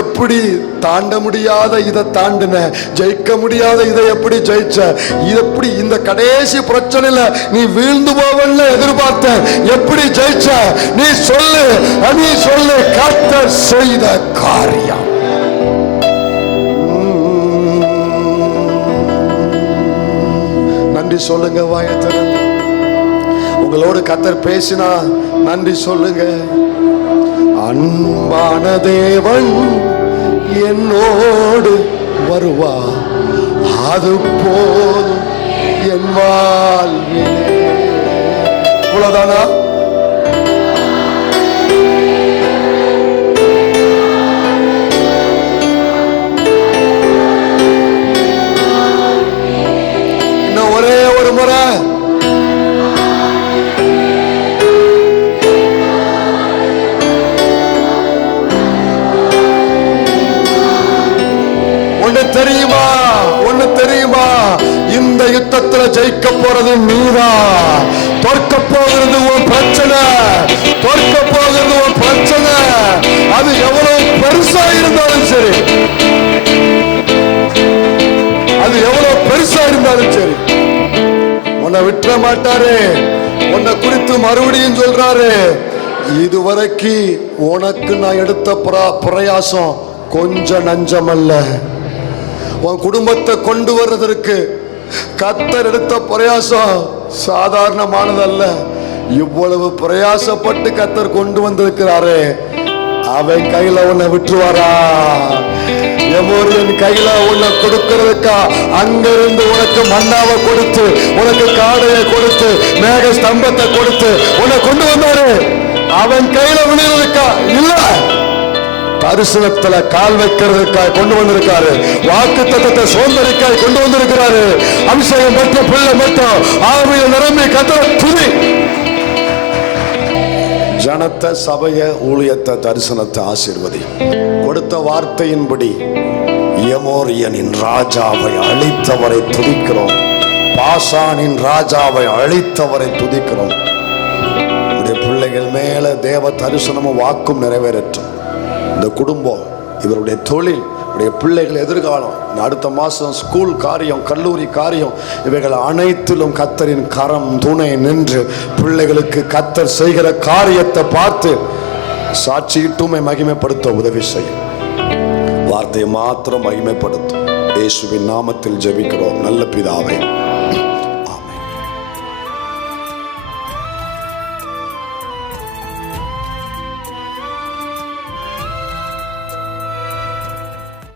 எப்படி தாண்ட முடியாத இதை தாண்டின, ஜெயிக்க முடியாத இதை எப்படி ஜெயிச்ச, எப்படி இந்த கடைசி பிரச்சனையில நீ வீழ்ந்து போவன்னு எதிர்பார்த்த, எப்படி ஜெயிச்ச? நீ சொல்லு, நீ சொல்லு. கர்த்தர் செய்த காரியம். நன்றி சொல்லுங்க. வாயை திறந்து உங்களோடு கர்த்தர் பேசினா நன்றி சொல்லுங்க. அன்பான தேவன் என்னோடு வருவா, அது போதும் என் வாழ்விலே. இவ்வளவுதானா? இன்னும் ஒரே ஒரு முறை. தெரியுமா, ஒண்ணு தெரியுமா? இந்த யுத்தத்துல ஜெயிக்க போறது நீதான். தோற்க போகிறது உன் பிரச்சனை, தோற்க போகிறது உன் பிரச்சனை. அது எவ்வளவு பெருசா இருந்தாலும் சரி, அது எவ்வளவு பெருசா இருந்தாலும் சரி, உன்னை விட்டுற மாட்டாரு. உன்னை குறித்து மறுபடியும் சொல்றாரு, இதுவரைக்கு உனக்கு நான் எடுத்த பிரயாசம் கொஞ்சம் நஞ்சமல்ல. உன் குடும்பத்தை கொண்டு வர்றதற்கு கர்த்தர் எடுத்த பிரயாசம் சாதாரணமானதல்ல. இவ்வளவு பிரயாசப்பட்டு கர்த்தர் கொண்டு வந்திருக்கிறாரு. அவன் கையில உன்னை விட்டுருவாரா? எமோரியன் கையில உன்னை கொடுக்கிறதுக்கா அங்கிருந்து உனக்கு மன்னாவை கொடுத்து, உனக்கு காடையை கொடுத்து, மேக ஸ்தம்பத்தை கொடுத்து உன்னை கொண்டு வந்தாரு. அவன் கையில விழுவதற்கா இல்ல, தரிசனத்துல கால் வைக்கிறதுக்காக கொண்டு வந்திருக்காரு. வாக்கு தத்தத்தை சோதனைக்காய் கொண்டு வந்திருக்கிறாரு. அபிஷேகம் பெற்ற பிள்ளை மட்டும் ஆவியில் நிரம்பி கர்த்தரை துதி. ஜனத்தை, சபைய, ஊழியத்தை, தரிசனத்தை ஆசீர்வதி. கொடுத்த வார்த்தையின்படி எமோரியனின் ராஜாவை அழித்தவரை துதிக்கிறோம். பாசானின் ராஜாவை அழித்தவரை துதிக்கிறோம். பிள்ளைகள் மேல தேவ தரிசனமும் வாக்கும் நிறைவேறட்டும். இந்த குடும்பம், இவருடைய தொழில், இவருடைய பிள்ளைகள் எதிர்காலம், அடுத்த மாதம் ஸ்கூல் காரியம், கல்லூரி காரியம், இவைகள் அனைத்திலும் கர்த்தரின் கரம் துணை நின்று பிள்ளைகளுக்கு கர்த்தர் செய்கிற காரியத்தை பார்த்து சாட்சியிட்டுமே மகிமைப்படுத்த உதவி செய்யும். வார்த்தையை மாத்திரம் மகிமைப்படுத்தும். இயேசுவின் நாமத்தில் ஜெபிக்கிறோம் நல்ல பிதாவே.